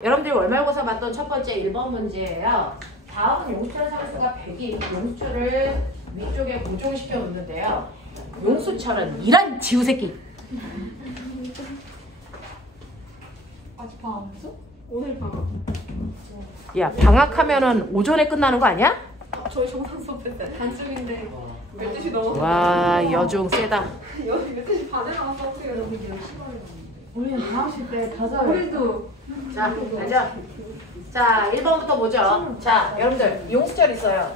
여러분들이 월말고사 봤던 첫 번째 1번 문제예요. 다음은 용수철 상수가 100인 용수철을 위쪽에 고정시켜 놓는데요. 용수철은 이란 지우새끼. 아직 방학 안 했어? 오늘 방학. 야, 방학하면은 오전에 끝나는 거 아니야? 저희 정상 수업 때 단중인데 12시 넘어서. 와, 여중 세다. 12시 반에 나와서 어떻게 여러분 10시간에 우리는 방학식 때 다섯. 우리도. 자, 앉아. 자, 1번부터 보죠. 자, 여러분들 용수철 있어요.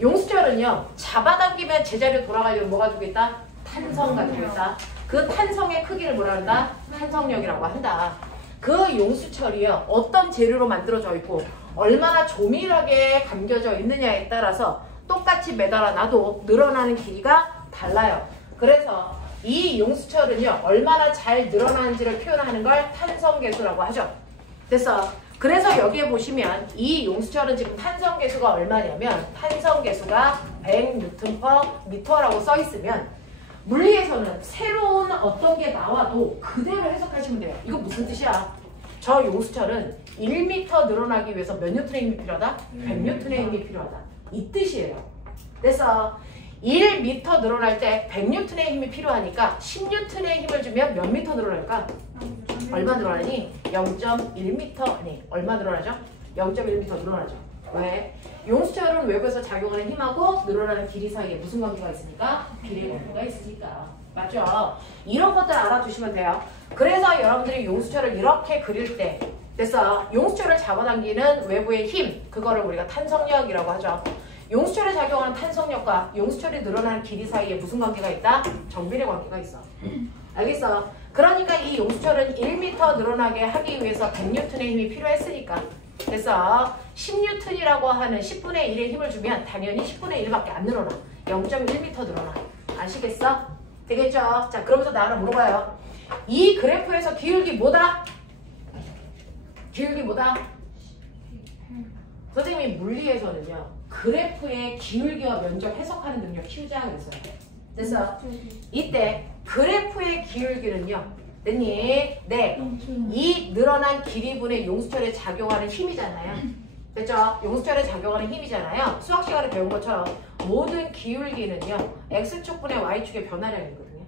용수철은요, 잡아당기면 제자리로 돌아가려면 뭐가 주고 있다? 탄성가 주고 있다. 그 탄성의 크기를 뭐라 한다? 탄성력이라고 한다. 그 용수철이요, 어떤 재료로 만들어져 있고 얼마나 조밀하게 감겨져 있느냐에 따라서 똑같이 매달아 놔도 늘어나는 길이가 달라요. 그래서 이 용수철은요, 얼마나 잘 늘어나는지를 표현하는 걸 탄성계수라고 하죠. 됐어. 그래서 여기에 보시면 이 용수철은 지금 탄성계수가 얼마냐면 탄성계수가 100N/m라고 써 있으면 물리에서는 새로운 어떤 게 나와도 그대로 해석하시면 돼요. 이거 무슨 뜻이야? 저 용수철은 1m 늘어나기 위해서 몇 뉴턴의 힘이 필요하다? 100뉴턴의 힘이 필요하다. 이 뜻이에요. 그래서 1m 늘어날 때 100뉴턴의 힘이 필요하니까 10뉴턴의 힘을 주면 몇 미터 늘어날까? 얼마 늘어나니? 0.1m. 아니, 얼마 늘어나죠? 0.1m 늘어나죠. 왜? 용수철은 외부에서 작용하는 힘하고 늘어나는 길이 사이에 무슨 관계가 있으니까? 비례 관계가 있으니까. 맞죠? 이런 것들 알아두시면 돼요. 그래서 여러분들이 용수철을 이렇게 그릴 때 됐어. 용수철을 잡아당기는 외부의 힘, 그거를 우리가 탄성력이라고 하죠. 용수철에 작용하는 탄성력과 용수철이 늘어나는 길이 사이에 무슨 관계가 있다? 정비례 관계가 있어. 알겠어? 그러니까 이 용수철은 1m 늘어나게 하기 위해서 100뉴턴의 힘이 필요했으니까. 그래서 10뉴턴이라고 하는 10분의 1의 힘을 주면 당연히 10분의 1밖에 안 늘어나. 0.1m 늘어나. 아시겠어? 되겠죠? 자, 그러면서 나를 물어봐요. 이 그래프에서 기울기 뭐다? 기울기 뭐다? 선생님이 물리에서는요, 그래프의 기울기와 면적 해석하는 능력 키우자 그랬어요. 됐어? 이때 그래프의 기울기는요, 됐니? 네. 이 늘어난 길이분의 용수철에 작용하는 힘이잖아요. 됐죠? 용수철에 작용하는 힘이잖아요. 수학 시간에 배운 것처럼 모든 기울기는요, x축분의 y축의 변화량이거든요.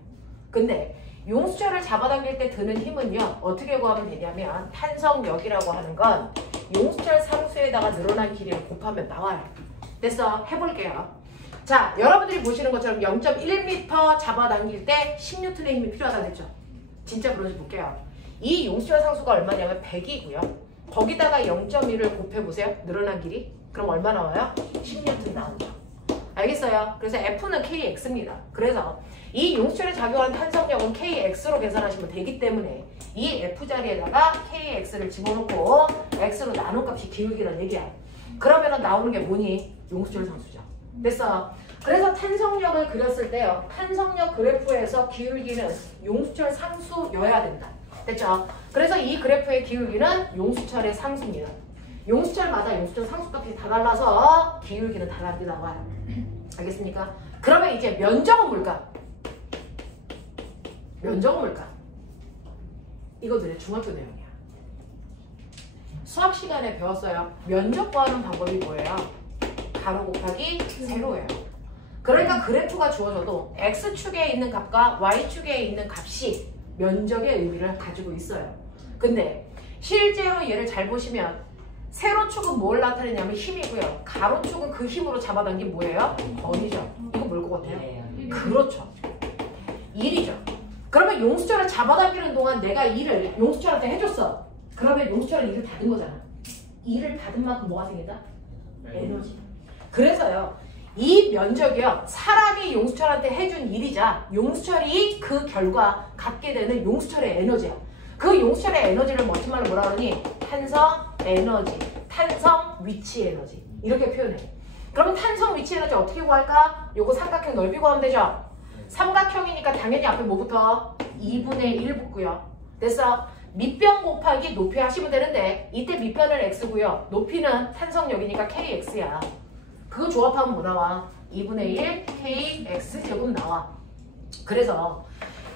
근데 용수철을 잡아당길 때 드는 힘은요, 어떻게 구하면 되냐면 탄성력이라고 하는 건 용수철 상수에다가 늘어난 길이를 곱하면 나와요. 됐어? 해볼게요. 자, 여러분들이 보시는 것처럼 0.1m 잡아당길 때 10뉴턴의 힘이 필요하다고 했죠. 진짜 그런지 볼게요. 이 용수철 상수가 얼마냐면 100이고요. 거기다가 0.1을 곱해보세요. 늘어난 길이. 그럼 얼마 나와요? 10뉴턴 나온다. 알겠어요? 그래서 F는 KX입니다. 그래서 이 용수철에 작용하는 탄성력은 KX로 계산하시면 되기 때문에 이 F 자리에다가 KX를 집어넣고 X로 나눈 값이 기울기란 얘기야. 그러면 나오는 게 뭐니? 용수철 상수죠. 됐어? 그래서 탄성력을 그렸을 때요, 탄성력 그래프에서 기울기는 용수철 상수여야 된다. 됐죠? 그래서 이 그래프의 기울기는 용수철의 상수입니다. 용수철마다 용수철 상수값이 다 달라서 기울기는 다르게 나와요. 알겠습니까? 그러면 이제 면적은 뭘까? 면적은 뭘까? 이거들의 중학교 내용이야. 수학 시간에 배웠어요. 면적 구하는 방법이 뭐예요? 가로 곱하기 세로예요. 그러니까 그래프가 주어져도 x축에 있는 값과 y축에 있는 값이 면적의 의미를 가지고 있어요. 근데 실제로 얘를 잘 보시면 세로축은 뭘 나타내냐면 힘이고요. 가로축은 그 힘으로 잡아당긴 뭐예요? 거리죠. 이거 뭘 것 같아요? 그렇죠. 1이죠. 그러면 용수철을 잡아당기는 동안 내가 1을 용수철한테 해줬어. 그러면 용수철은 1을 받은 거잖아. 1을 받은 만큼 뭐가 생긴다? 에너지. 그래서요, 이 면적이요, 사람이 용수철한테 해준 일이자 용수철이 그 결과 갖게 되는 용수철의 에너지야. 그 용수철의 에너지를 멋진 말로 뭐라 그러니? 탄성 에너지, 탄성 위치 에너지, 이렇게 표현해. 그러면 탄성 위치 에너지 어떻게 구할까? 요거 삼각형 넓이 구하면 되죠? 삼각형이니까 당연히 앞에 뭐부터? 2분의 1 붙고요. 됐어? 밑변 곱하기 높이 하시면 되는데 이때 밑변은 x고요. 높이는 탄성력이니까 kx야. 그거 조합하면 뭐 나와? 2분의 1 kx 제곱 나와. 그래서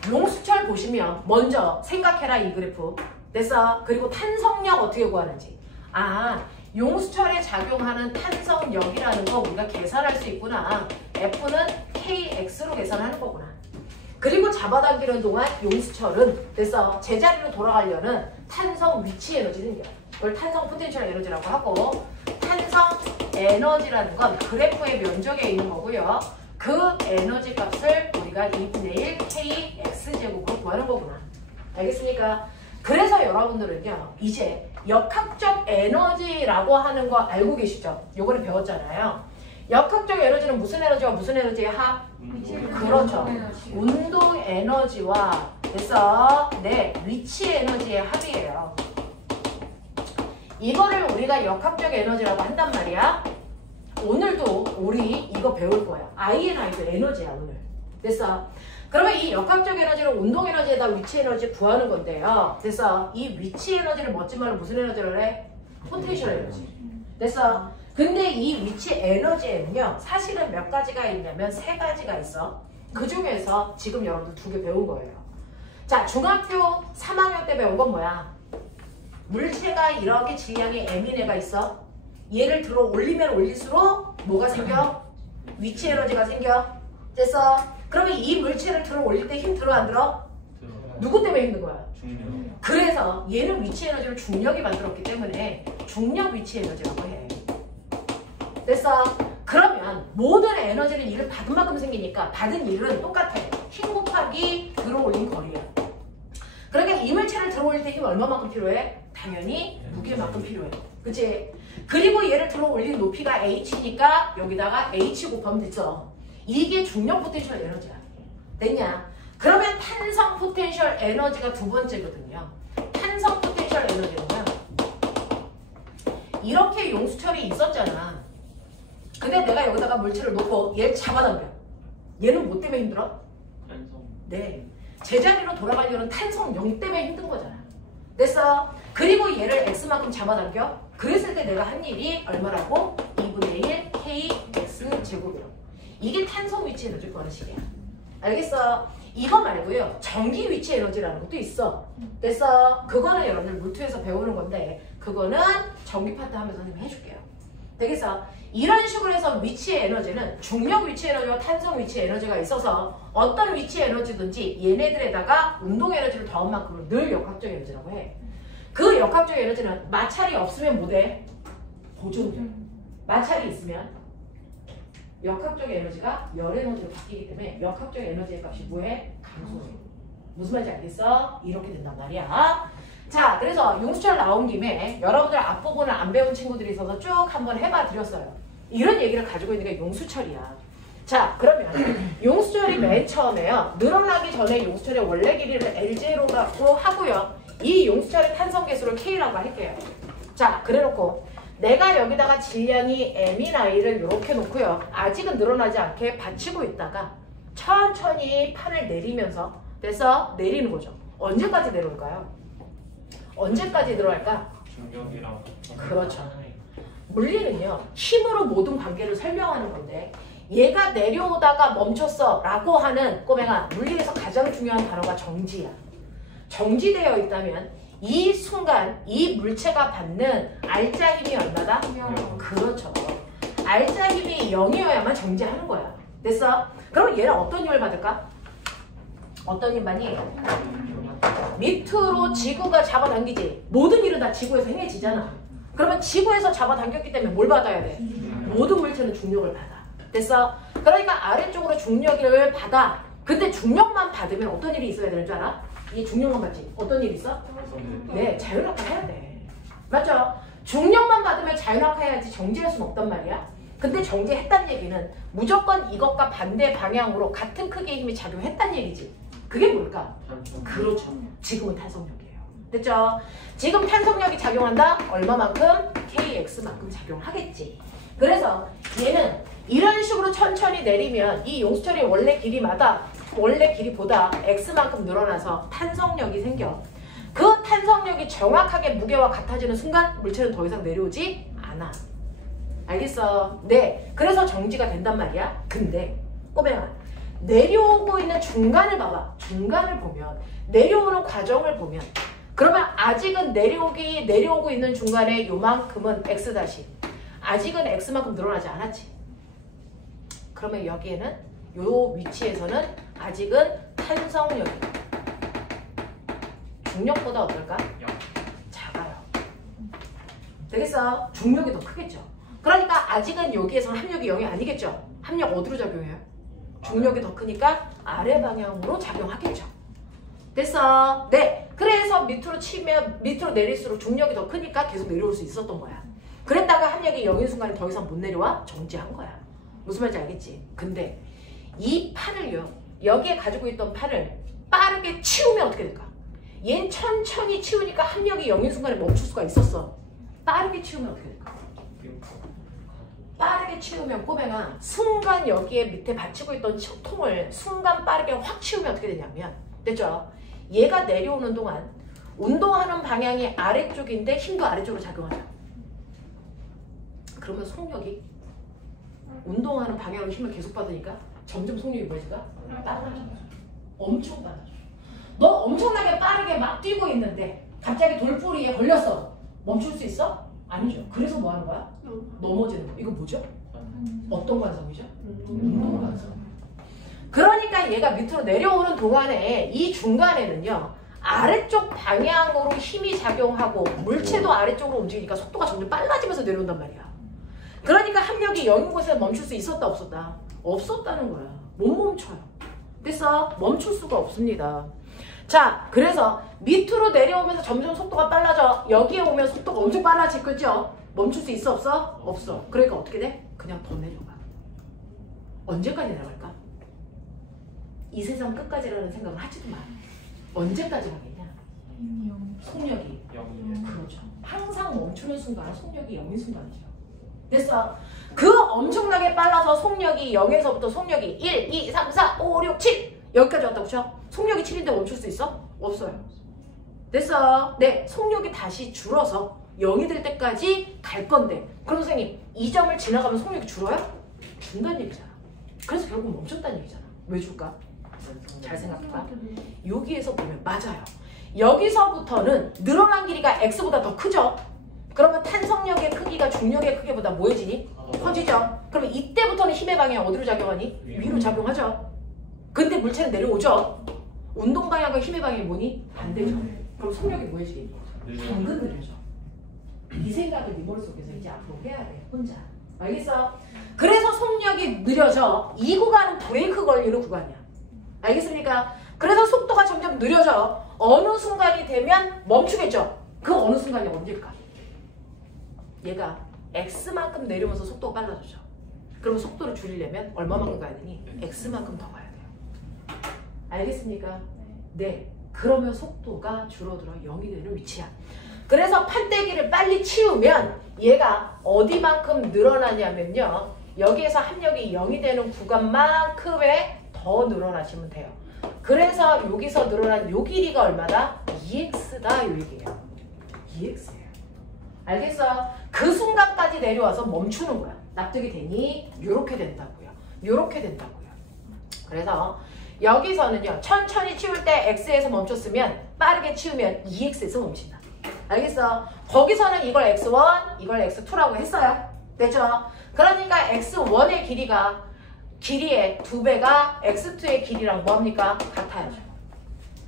용수철 보시면 먼저 생각해라 이 그래프. 됐어? 그리고 탄성력 어떻게 구하는지. 아, 용수철에 작용하는 탄성력이라는 거 우리가 계산할 수 있구나. F는 KX로 계산하는 거구나. 그리고 잡아당기는 동안 용수철은 됐어? 제자리로 돌아가려는 탄성 위치 에너지를 생겨. 그걸 탄성 포텐셜 에너지라고 하고, 탄성 에너지라는 건 그래프의 면적에 있는 거고요. 그 에너지 값을 우리가 2분의 1 KX제곱으로 구하는 거구나. 알겠습니까? 그래서 여러분들은요, 이제 역학적 에너지라고 하는 거 알고 계시죠? 요거는 배웠잖아요. 역학적 에너지는 무슨 에너지와 무슨 에너지의 합? 그렇죠. 운동 에너지와 그래서 네, 위치 에너지의 합이에요. 이거를 우리가 역학적 에너지라고 한단 말이야. 오늘도 우리 이거 배울 거야. INI도 에너지야 오늘. 됐어? 그러면 이 역학적 에너지를 운동 에너지에다 위치 에너지 구하는 건데요. 됐어? 이 위치 에너지를 멋진 말로 무슨 에너지를 해? 포텐셜 에너지. 됐어? 근데 이 위치 에너지에는요, 사실은 몇 가지가 있냐면 3가지가 있어. 그 중에서 지금 여러분들 2개 배운 거예요. 자, 중학교 3학년 때 배운 건 뭐야? 물체가 이렇게 질량이 M인 애가 있어. 얘를 들어 올리면 올릴수록 뭐가 생겨? 위치 에너지가 생겨. 됐어? 그러면 이 물체를 들어 올릴 때 힘 들어 안 들어? 누구 때문에 힘든 거야? 중력. 그래서 얘는 위치 에너지를 중력이 만들었기 때문에 중력 위치 에너지라고 해. 됐어? 그러면 모든 에너지는 일을 받은 만큼 생기니까 받은 일은 똑같아. 힘 곱하기 들어 올린 거리야. 그러니까 이 물체를 들어 올릴 때 힘 얼마만큼 필요해? 당연히 무게만큼 필요해. 그치? 그리고 얘를 들어 올린 높이가 h니까 여기다가 h 곱하면 됐어. 이게 중력 포텐셜 에너지야. 됐냐? 그러면 탄성 포텐셜 에너지가 2번째거든요. 탄성 포텐셜 에너지는 이렇게 용수철이 있었잖아. 근데 내가 여기다가 물체를 놓고 얘를 잡아당겨. 얘는 뭐 때문에 힘들어? 탄성. 네. 제자리로 돌아가려는 탄성력 때문에 힘든 거잖아. 됐어? 그리고 얘를 x만큼 잡아당겨. 그랬을 때 내가 한 일이 얼마라고? 2분의 1 kx 제곱이라고. 이게 탄성 위치 에너지 구하는 식이야. 알겠어? 이거 말고요. 전기 위치 에너지라는 것도 있어. 됐어? 그거는 여러분들 물투에서 배우는 건데 그거는 전기 파트 하면서 선생님이 해줄게요. 되겠어? 이런 식으로 해서 위치 에너지는 중력 위치 에너지와 탄성 위치 에너지가 있어서 어떤 위치 에너지든지 얘네들에다가 운동 에너지를 더한 만큼은 늘 역학적 에너지라고 해. 그 역학적 에너지는 마찰이 없으면 뭐돼? 보존돼. 마찰이 있으면 역학적 에너지가 열 에너지로 바뀌기 때문에 역학적 에너지의 값이 뭐해? 감소해. 무슨 말인지 알겠어? 이렇게 된단 말이야. 자, 그래서 용수철 나온 김에 여러분들 앞부분을 안 배운 친구들이 있어서 쭉 한번 해봐 드렸어요. 이런 얘기를 가지고 있는 게 용수철이야. 자, 그러면 용수철이 맨 처음에요. 늘어나기 전에 용수철의 원래 길이를 L0라고 하고요. 이 용수철의 탄성 계수를 K라고 할게요. 자, 그래놓고 내가 여기다가 질량이 M인 I를 이렇게 놓고요. 아직은 늘어나지 않게 받치고 있다가 천천히 판을 내리면서 됐어? 내리는 거죠. 언제까지 내려올까요? 언제까지 늘어날까? 중력이랑. 그렇죠. 물리는요. 힘으로 모든 관계를 설명하는 건데 얘가 내려오다가 멈췄어 라고 하는 꼬맹아 물리에서 가장 중요한 단어가 정지야. 정지되어 있다면 이 순간 이 물체가 받는 알짜 힘이 얼마다? 0. 그렇죠. 알짜 힘이 0이어야만 정지하는 거야. 됐어? 그럼 얘는 어떤 힘을 받을까? 어떤 힘 받니? 밑으로 지구가 잡아당기지. 모든 일은 다 지구에서 행해지잖아. 그러면 지구에서 잡아당겼기 때문에 뭘 받아야 돼? 모든 물체는 중력을 받아. 됐어? 그러니까 아래쪽으로 중력을 받아. 근데 중력만 받으면 어떤 일이 있어야 되는 줄 알아? 이 중력만 받지. 어떤 일이 있어? 네, 자연낙하 해야 돼. 맞죠? 중력만 받으면 자연낙하 해야지 정지할 수는 없단 말이야. 근데 정지했다는 얘기는 무조건 이것과 반대 방향으로 같은 크기의 힘이 작용했다는 얘기지. 그게 뭘까? 그렇죠. 지금은 탄성력이에요. 됐죠? 지금 탄성력이 작용한다? 얼마만큼? KX만큼 작용하겠지. 그래서 얘는 이런 식으로 천천히 내리면 이 용수철의 원래 길이보다 X만큼 늘어나서 탄성력이 생겨. 그 탄성력이 정확하게 무게와 같아지는 순간 물체는 더 이상 내려오지 않아. 알겠어? 네. 그래서 정지가 된단 말이야. 근데 꼬맹아 내려오고 있는 중간을 봐봐. 중간을 보면 내려오는 과정을 보면 그러면 아직은 내려오고 있는 중간에 요만큼은 x 다시. 아직은 x만큼 늘어나지 않았지. 그러면 여기에는 요 위치에서는 아직은 탄성력이 중력보다 어떨까? 작아요. 되겠어? 중력이 더 크겠죠. 그러니까 아직은 여기에서는 합력이 0이 아니겠죠. 합력 어디로 작용해요? 중력이 더 크니까 아래 방향으로 작용하겠죠. 됐어? 네. 그래서 밑으로 내릴수록 중력이 더 크니까 계속 내려올 수 있었던 거야. 그랬다가 합력이 0인 순간에 더 이상 못 내려와 정지한 거야. 무슨 말인지 알겠지? 근데 이 판을요, 여기에 가지고 있던 판을 빠르게 치우면 어떻게 될까? 얜 천천히 치우니까 합력이 0인 순간에 멈출 수가 있었어. 빠르게 치우면 어떻게 될까? 빠르게 치우면 꼬맹아, 순간 여기에 밑에 받치고 있던 통을 순간 빠르게 확 치우면 어떻게 되냐면, 됐죠? 얘가 내려오는 동안 운동하는 방향이 아래쪽인데 힘도 아래쪽으로 작용하죠. 그러면 속력이 운동하는 방향으로 힘을 계속 받으니까 점점 속력이 뭐지가? 빨라져. 엄청 빨라져. 너 엄청나게 빠르게 막 뛰고 있는데 갑자기 돌뿌리에 걸렸어. 멈출 수 있어? 아니죠. 그래서 뭐 하는 거야? 넘어지는 거. 이거 뭐죠? 어떤 관성이죠? 운동 관성. 그러니까 얘가 밑으로 내려오는 동안에 이 중간에는요, 아래쪽 방향으로 힘이 작용하고 물체도 아래쪽으로 움직이니까 속도가 점점 빨라지면서 내려온단 말이야. 그러니까 합력이 0인 곳에서 멈출 수 있었다 없었다? 없었다는 거야. 못 멈춰요. 됐어? 멈출 수가 없습니다. 자, 그래서 밑으로 내려오면서 점점 속도가 빨라져. 여기에 오면 속도가 엄청 빨라지겠죠? 멈출 수 있어 없어? 없어. 그러니까 어떻게 돼? 그냥 더 내려가. 언제까지 내려갈까? 이 세상 끝까지라는 생각을 하지도 마. 언제까지 가겠냐? 속력이 0. 그렇죠. 항상 멈추는 순간 속력이 0인 순간이죠. 됐어? 그 엄청나게 빨라서 속력이 0에서부터 속력이 1, 2, 3, 4, 5, 6, 7 여기까지 왔다고 쳐? 속력이 7인데 멈출 수 있어? 없어요. 됐어? 네, 속력이 다시 줄어서 0이 될 때까지 갈 건데, 그럼 선생님 이 점을 지나가면 속력이 줄어요? 준다는 얘기잖아. 그래서 결국 멈췄다는 얘기잖아. 왜 줄까? 잘 생각해봐. 여기에서 보면 맞아요. 여기서부터는 늘어난 길이가 x보다 더 크죠? 그러면 탄성력의 크기가 중력의 크기보다 뭐해지니? 커지죠? 그러면 이때부터는 힘의 방향이 어디로 작용하니? 위로 작용하죠. 근데 물체는 내려오죠? 운동 방향과 힘의 방향이 뭐니? 반대죠. 그럼 속력이 뭐해지니? 당근 느려져. 이 생각을 네 머릿속에서 이제 앞으로 해야 돼. 혼자. 알겠어? 그래서 속력이 느려져. 이 구간은 브레이크 걸리는 구간이야. 알겠습니까? 그래서 속도가 점점 느려져. 어느 순간이 되면 멈추겠죠? 그 어느 순간이 언제일까? 얘가 x만큼 내려오면서 속도가 빨라지죠. 그러면 속도를 줄이려면 얼마만큼 가야 되니? x만큼 더 가야 돼요. 알겠습니까? 네. 그러면 속도가 줄어들어 0이 되는 위치야. 그래서 판때기를 빨리 치우면 얘가 어디만큼 늘어나냐면요, 여기에서 합력이 0이 되는 구간만큼의 더 늘어나시면 돼요. 그래서 여기서 늘어난 요 길이가 얼마다? 2x다 요 얘기예요. 2x예요. 알겠어? 그 순간까지 내려와서 멈추는 거야. 납득이 되니? 요렇게 된다고요. 요렇게 된다고요. 그래서 여기서는요, 천천히 치울 때 x에서 멈췄으면 빠르게 치우면 2x에서 멈춘다. 알겠어? 거기서는 이걸 x1, 이걸 x2라고 했어요. 됐죠? 그러니까 x1의 길이의 2배가 x2의 길이랑 뭐합니까? 같아야죠.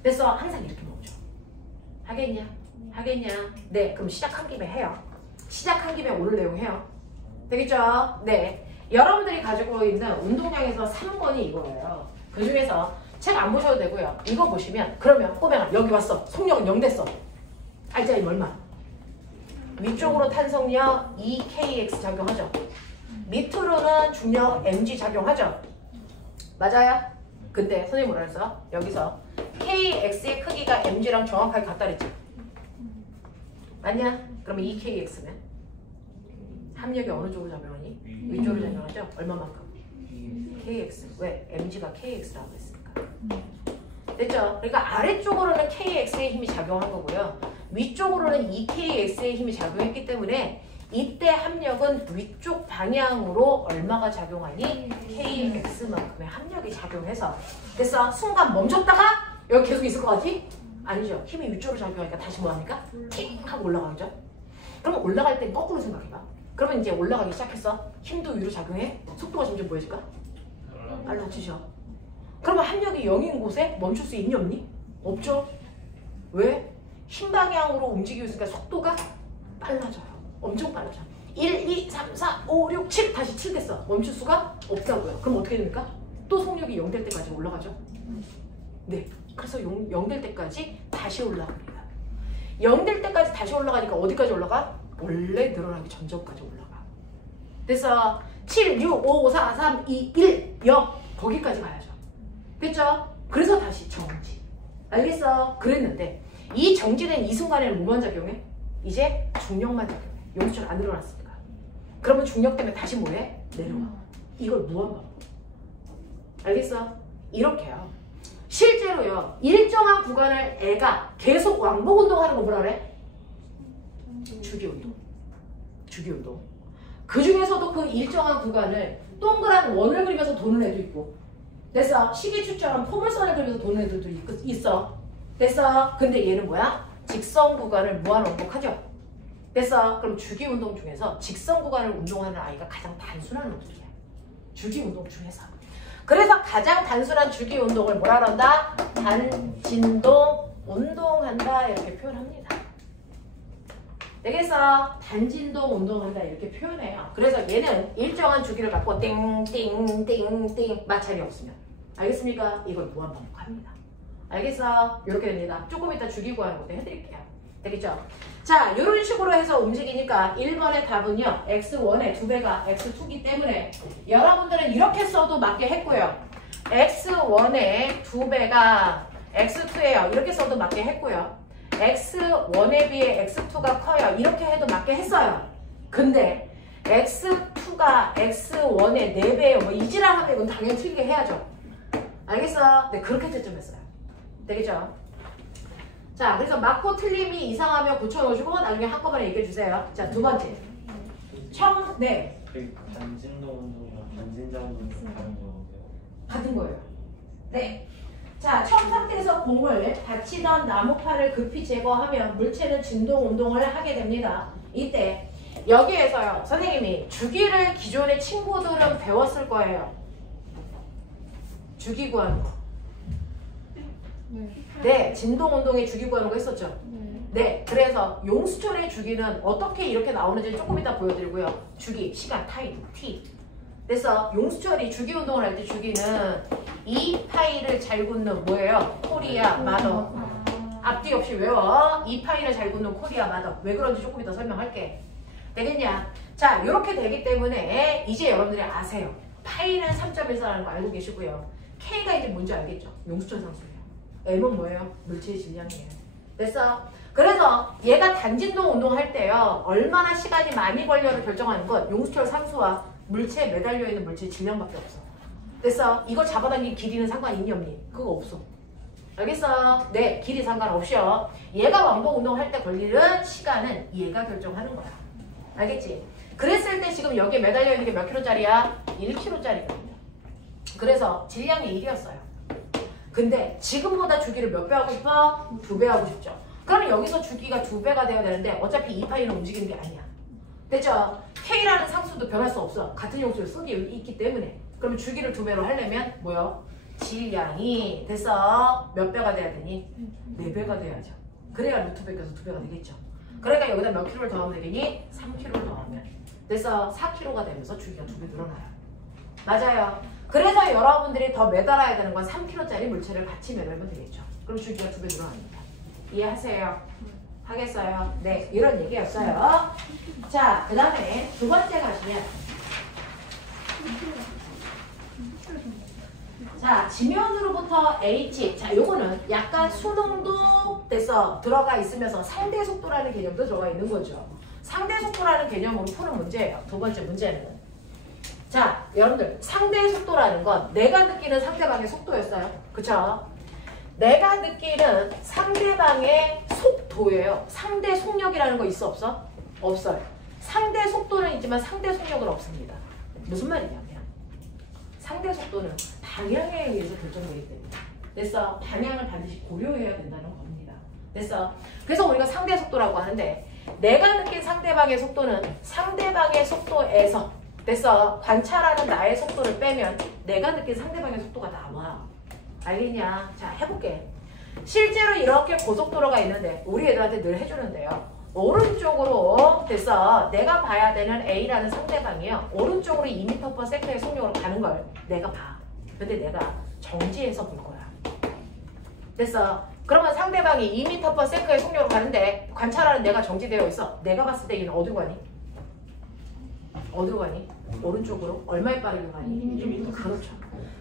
됐어? 항상 이렇게 멈춰. 하겠냐? 하겠냐? 네, 그럼 시작한 김에 해요. 시작한 김에 오늘 내용 해요. 되겠죠? 네. 여러분들이 가지고 있는 운동량에서 3번이 이거예요. 그 중에서 책 안 보셔도 되고요. 이거 보시면, 그러면 꼬맹아 여기 왔어. 속력은 0 됐어. 알짜리 얼마? 위쪽으로 탄성력 EKX 작용하죠. 밑으로는 중력 mg 작용하죠. 맞아요? 근데 선생님 뭐라 했어? 여기서 KX의 크기가 mg랑 정확하게 같다 그랬지? 맞냐? 그러면 EKX는 합력이 어느 쪽으로 작용하니? 위쪽으로 작용하죠? 얼마만큼? KX. 왜? mg가 KX라고 했으니까. 됐죠? 그러니까 아래쪽으로는 KX의 힘이 작용한 거고요. 위쪽으로는 EKX의 힘이 작용했기 때문에 이때 합력은 위쪽 방향으로 얼마가 작용하니? KX만큼의 합력이 작용해서. 됐어? 순간 멈췄다가 여기 계속 있을 것 같지? 아니죠. 힘이 위쪽으로 작용하니까 다시 뭐합니까? 팅 하고 올라가죠. 그럼 올라갈 땐 거꾸로 생각해봐. 그러면 이제 올라가기 시작했어. 힘도 위로 작용해. 속도가 점점 뭐해질까? 빨라지죠. 그러면 합력이 0인 곳에 멈출 수 있니 없니? 없죠. 왜? 힘 방향으로 움직이고 있으니까 속도가 빨라져요. 엄청 빨라져. 1, 2, 3, 4, 5, 6, 7 다시 7 됐어. 멈출 수가 없다고요. 그럼 어떻게 됩니까? 또 속력이 0 될 때까지 올라가죠. 네. 그래서 0 될 때까지 다시 올라갑니다. 0 될 때까지 다시 올라가니까 어디까지 올라가? 원래 늘어나기 전전까지 올라가. 그래서 7, 6, 5, 4, 3, 2, 1, 0 거기까지 가야죠. 됐죠? 그래서 다시 정지. 알겠어? 그랬는데 이 정지된 이 순간에는 뭐만 작용해? 이제 중력만 작용해. 용수철 안 늘어났으니까. 그러면 중력 때문에 다시 뭐해? 내려와. 이걸 무한반복. 알겠어? 이렇게요. 실제로요. 일정한 구간을 애가 계속 왕복 운동하는 거 뭐라 그래? 주기운동. 주기운동. 그 중에서도 그 일정한 구간을 동그란 원을 그리면서 도는 애도 있고 됐어. 시계추처럼 포물선을 그리면서 도는 애들도 있어. 됐어. 근데 얘는 뭐야? 직선 구간을 무한 반복하죠. 됐어. 그럼 주기운동 중에서 직선 구간을 운동하는 아이가 가장 단순한 운동이야. 주기운동 중에서. 그래서 가장 단순한 주기운동을 뭐라 그런다? 단진동 운동한다 이렇게 표현합니다. 되겠어? 단진동 운동한다 이렇게 표현해요. 그래서 얘는 일정한 주기를 갖고 띵띵띵띵 마찰이 없으면 알겠습니까? 이걸 무한 반복합니다. 알겠어? 이렇게 됩니다. 조금 이따 주기 구하는 것도 해드릴게요. 되겠죠? 자, 이런 식으로 해서 움직이니까 1번의 답은요. x1의 2배가 x2기 때문에 여러분들은 이렇게 써도 맞게 했고요. x1의 2배가 x2예요. 이렇게 써도 맞게 했고요. x1에 비해 x2가 커요. 이렇게 해도 맞게 했어요. 근데 x2가 x1의 4배예요. 뭐 이지랄하면 이건 당연히 틀리게 해야죠. 알겠어? 네, 그렇게 채점했어요. 되겠죠? 자, 그래서 맞고 틀림이 이상하면 고쳐놓으시고 나중에 한꺼번에 얘기해주세요. 자, 두 번째. 네. 단진동 운동이랑 단진장 운동이 다른 거예요? 같은 거예요. 네. 자, 처음 상태에서 공을 다치던 나무파를 급히 제거하면 물체는 진동 운동을 하게 됩니다. 이때 여기에서요. 선생님이 주기를 기존의 친구들은 배웠을 거예요. 주기 구하는 거. 네, 진동 운동의 주기 구하는 거 했었죠. 네, 그래서 용수철의 주기는 어떻게 이렇게 나오는지 조금 이따 보여드리고요. 주기, 시간, 타임, t. 그래서 용수철이 주기 운동을 할 때 주기는 이 파이를 잘 굳는 뭐예요? 코리아 마더. 앞뒤 없이 외워. 이 파이를 잘 굳는 코리아 마더. 왜 그런지 조금 이따 설명할게. 되겠냐? 자, 이렇게 되기 때문에 이제 여러분들이 아세요. 파이는 3.14라는 거 알고 계시고요. K가 이제 뭔지 알겠죠? 용수철 상수예요. M은 뭐예요? 물체의 질량이에요. 됐어? 그래서 얘가 단진동 운동할 때요. 얼마나 시간이 많이 걸려를 결정하는 건 용수철 상수와 물체에 매달려 있는 물체의 질량밖에 없어. 됐어? 이거 잡아당긴 길이는 상관 있니 없니? 그거 없어. 알겠어? 네, 길이 상관없이요. 얘가 왕복 운동할 때 걸리는 시간은 얘가 결정하는 거야. 알겠지? 그랬을 때 지금 여기에 매달려 있는 게 몇 킬로짜리야? 1kg짜리거든요. 그래서 질량이 1이었어요. 근데 지금보다 주기를 몇 배 하고 싶어? 2배 하고 싶죠. 그러면 여기서 주기가 2배가 돼야 되는데 어차피 2파이는 움직이는 게 아니야. 됐죠? K라는 상수도 변할 수 없어. 같은 용수를 쓰기 있기 때문에. 그러면 주기를 2배로 하려면 뭐요? 질량이 됐어? 몇 배가 돼야 되니? 4배가 돼야죠. 그래야 루트 베껴서 2배가 되겠죠. 그러니까 여기다 몇 킬로를 더하면 되겠니? 3킬로를 더하면. 그래서 4킬로가 되면서 주기가 2배 늘어나요. 맞아요. 그래서 여러분들이 더 매달아야 되는 건 3kg짜리 물체를 같이 매달면 되겠죠. 그럼 주기가 2배 늘어납니다. 이해하세요? 하겠어요? 네, 이런 얘기였어요. 자, 그 다음에 두 번째 가시면 자, 지면으로부터 H. 자, 요거는 약간 수능도 돼서 들어가 있으면서 상대 속도라는 개념도 들어가 있는 거죠. 상대 속도라는 개념으로 푸는 문제예요. 두 번째 문제는. 자, 여러분들 상대 속도라는 건 내가 느끼는 상대방의 속도였어요. 그쵸? 내가 느끼는 상대방의 속도예요. 상대 속력이라는 거 있어 없어? 없어요. 상대 속도는 있지만 상대 속력은 없습니다. 무슨 말이냐면 상대 속도는 방향에 의해서 결정되기 때문에 됐어? 방향을 반드시 고려해야 된다는 겁니다. 됐어. 그래서 우리가 상대 속도라고 하는데 내가 느낀 상대방의 속도는 상대방의 속도에서 됐어. 관찰하는 나의 속도를 빼면 내가 느낀 상대방의 속도가 나와. 알겠냐? 자, 해볼게. 실제로 이렇게 고속도로가 있는데 우리 애들한테 늘 해주는데요. 오른쪽으로 됐어. 내가 봐야 되는 A라는 상대방이요. 오른쪽으로 2m/s의 속력으로 가는 걸 내가 봐. 근데 내가 정지해서 볼 거야. 됐어. 그러면 상대방이 2m/s의 속력으로 가는데 관찰하는 내가 정지되어 있어. 내가 봤을 때 얘는 어디로 가니? 어디로 가니? 오른쪽으로. 얼마에 빠르게 가니? 그렇죠.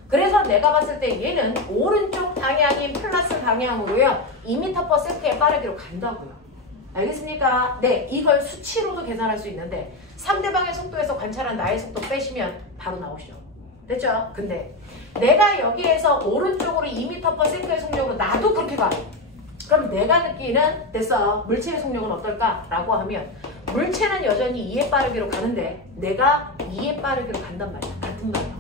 그래서 내가 봤을 때 얘는 오른쪽 방향인 플러스 방향으로요. 2m/s의 빠르기로 간다고요. 알겠습니까? 네, 이걸 수치로도 계산할 수 있는데 상대방의 속도에서 관찰한 나의 속도 빼시면 바로 나오시죠. 됐죠? 근데 내가 여기에서 오른쪽으로 2m/s의 속력으로 나도 그렇게 가. 그럼 내가 느끼는 됐어. 물체의 속력은 어떨까? 라고 하면 물체는 여전히 2의 빠르기로 가는데 내가 2의 빠르기로 간단 말이야. 같은 말이야.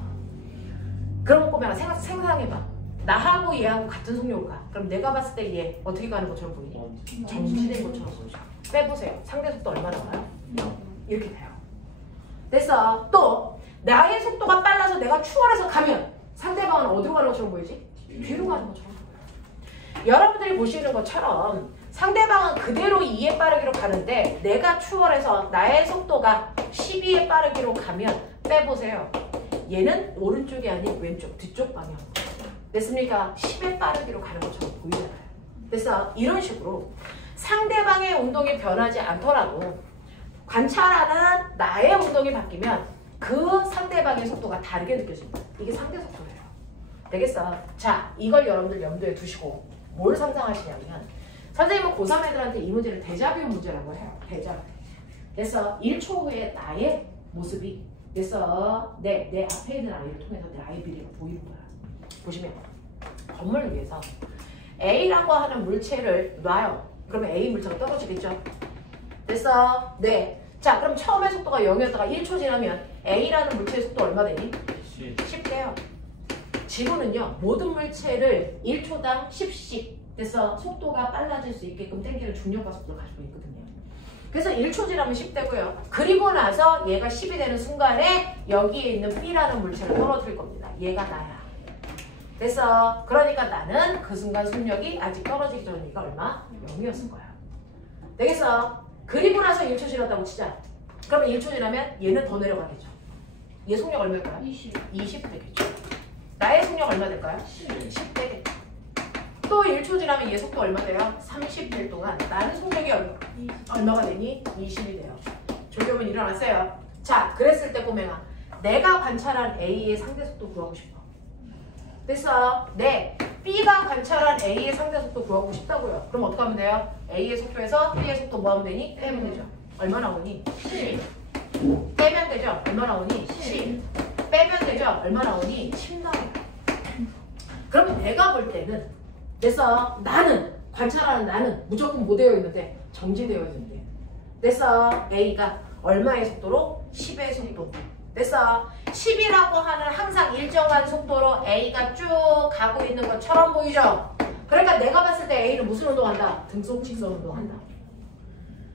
그럼 꼬매가 생각해봐. 나하고 얘하고 같은 속력으로 가. 그럼 내가 봤을 때 얘 어떻게 가는 것처럼 보이니? 정지된 것처럼 보이죠. 빼보세요. 상대 속도 얼마나 가요? 이렇게 돼요. 됐어. 또 나의 속도가 빨라서 내가 추월해서 가면 상대방은 어디로 가는 것처럼 보이지? 뒤로 가는 것처럼 보여요. 여러분들이 보시는 것처럼 상대방은 그대로 2의 빠르기로 가는데 내가 추월해서 나의 속도가 12의 빠르기로 가면 빼보세요. 얘는 오른쪽이 아닌 왼쪽, 뒤쪽 방향. 됐습니까? 10의 빠르기로 가는 것처럼 보이잖아요. 그래서 이런 식으로 상대방의 운동이 변하지 않더라도 관찰하는 나의 운동이 바뀌면 그 상대방의 속도가 다르게 느껴집니다. 이게 상대 속도예요. 되겠어? 자, 이걸 여러분들 염두에 두시고 뭘 상상하시냐면 선생님은 고3 애들한테 이 문제를 데자뷰 문제라고 해요. 데자뷰. 그래서 1초 후에 나의 모습이 그래서 내 앞에 있는 아이를 통해서 내 아이 미래가 보이는 거야. 보시면 건물을 위해서 A라고 하는 물체를 놔요. 그러면 A 물체가 떨어지겠죠? 됐어? 네. 자, 그럼 처음에 속도가 0이었다가 1초 지나면 A라는 물체의 속도 얼마 되니? 10 돼요. 지구는요. 모든 물체를 1초당 10씩 돼서 속도가 빨라질 수 있게끔 당기는 중력과 속도를 가지고 있거든요. 그래서 1초 지나면 10 되고요. 그리고 나서 얘가 10이 되는 순간에 여기에 있는 B라는 물체를 떨어뜨릴 겁니다. 얘가 나야. 그래서 그러니까 나는 그 순간 속력이 아직 떨어지기 전이니까 얼마? 0이었을 거야. 되겠어? 그리고 나서 1초 지났다고 치자. 그러면 1초 지나면 얘는 더 내려가겠죠. 얘 속력 얼마일까요? 20 되겠죠. 나의 속력 얼마 될까요? 10 되겠죠. 또 1초 지나면 얘 속도 얼마 돼요? 30일 동안 나는 속력이 얼마가 되니? 20이 돼요. 조교문 일어났어요. 자, 그랬을 때 꼬맹아 내가 관찰한 A의 상대 속도 구하고 싶어. 됐어? 네. B가 관찰한 A의 상대 속도 구하고 싶다고요. 그럼 어떻게 하면 돼요? A의 속도에서 B의 속도 뭐 하면 되니? 빼면 되죠. 얼마 나오니? 10. 빼면 되죠. 얼마 나오니? 10. 빼면 되죠. 얼마 나오니? 10 나와요. 그러면 내가 볼 때는 됐어. 나는 관찰하는 나는 무조건 뭐 되어 있는데 정지되어 있는데 됐어. A가 얼마의 속도로? 10의 속도. 됐어. 10이라고 하는 항상 일정한 속도로 A가 쭉 가고 있는 것처럼 보이죠? 그러니까 내가 봤을 때 A는 무슨 운동한다? 등속 직선 운동한다.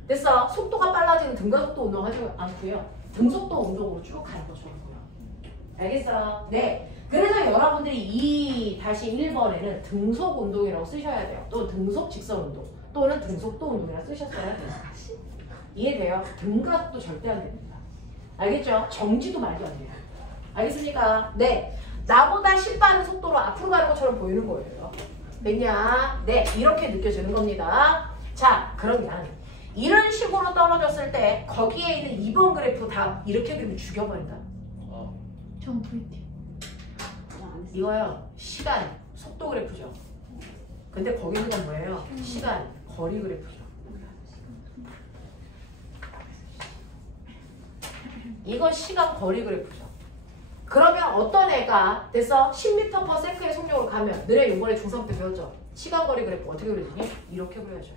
됐어. 속도가 빨라지는 등가속도 운동하지 않고요. 등속도 운동으로 쭉 가는 것처럼 보여. 알겠어? 네. 그래서 여러분들이 2-1번에는 등속 운동이라고 쓰셔야 돼요. 또 등속 직선 운동 또는 등속도 운동이라고 쓰셨어야 돼요. 이해돼요? 등가속도 절대 안 됩니다. 알겠죠? 정지도 말도 안 돼요. 알겠습니까? 네. 나보다 10 빠른 속도로 앞으로 가는 것처럼 보이는 거예요. 됐냐? 네. 이렇게 느껴지는 겁니다. 자, 그러면 이런 식으로 떨어졌을 때 거기에 있는 2번 그래프 다 이렇게 그리면 죽여버린다. 전 VT. 이거요. 시간, 속도 그래프죠. 근데 거기 있는 건 뭐예요? 시간, 거리 그래프죠. 이거 시간 거리 그래프죠. 그러면 어떤 애가 됐어? 10m/s의 속력으로 가면 너네 이번에 중3 때 배웠죠? 시간 거리 그래프 어떻게 그려지니? 이렇게 그려야죠.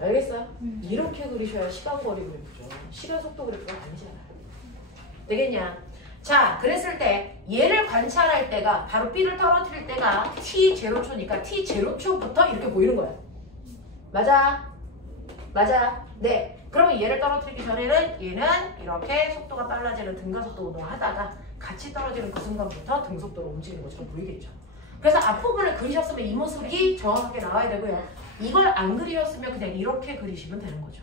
알겠어요? 이렇게 그리셔야 시간 거리 그래프죠. 시간 속도 그래프가 아니잖아요. 되겠냐? 자, 그랬을 때 얘를 관찰할 때가 바로 B를 떨어뜨릴 때가 T0초니까 T0초부터 이렇게 보이는 거야. 맞아? 맞아? 네. 그러면 얘를 떨어뜨리기 전에는 얘는 이렇게 속도가 빨라지는 등가속도 운동을 하다가 같이 떨어지는 그 순간부터 등속도로 움직이는 것처럼 보이겠죠. 그래서 앞부분을 그리셨으면 이 모습이 정확하게 나와야 되고요. 이걸 안 그리셨으면 그냥 이렇게 그리시면 되는 거죠.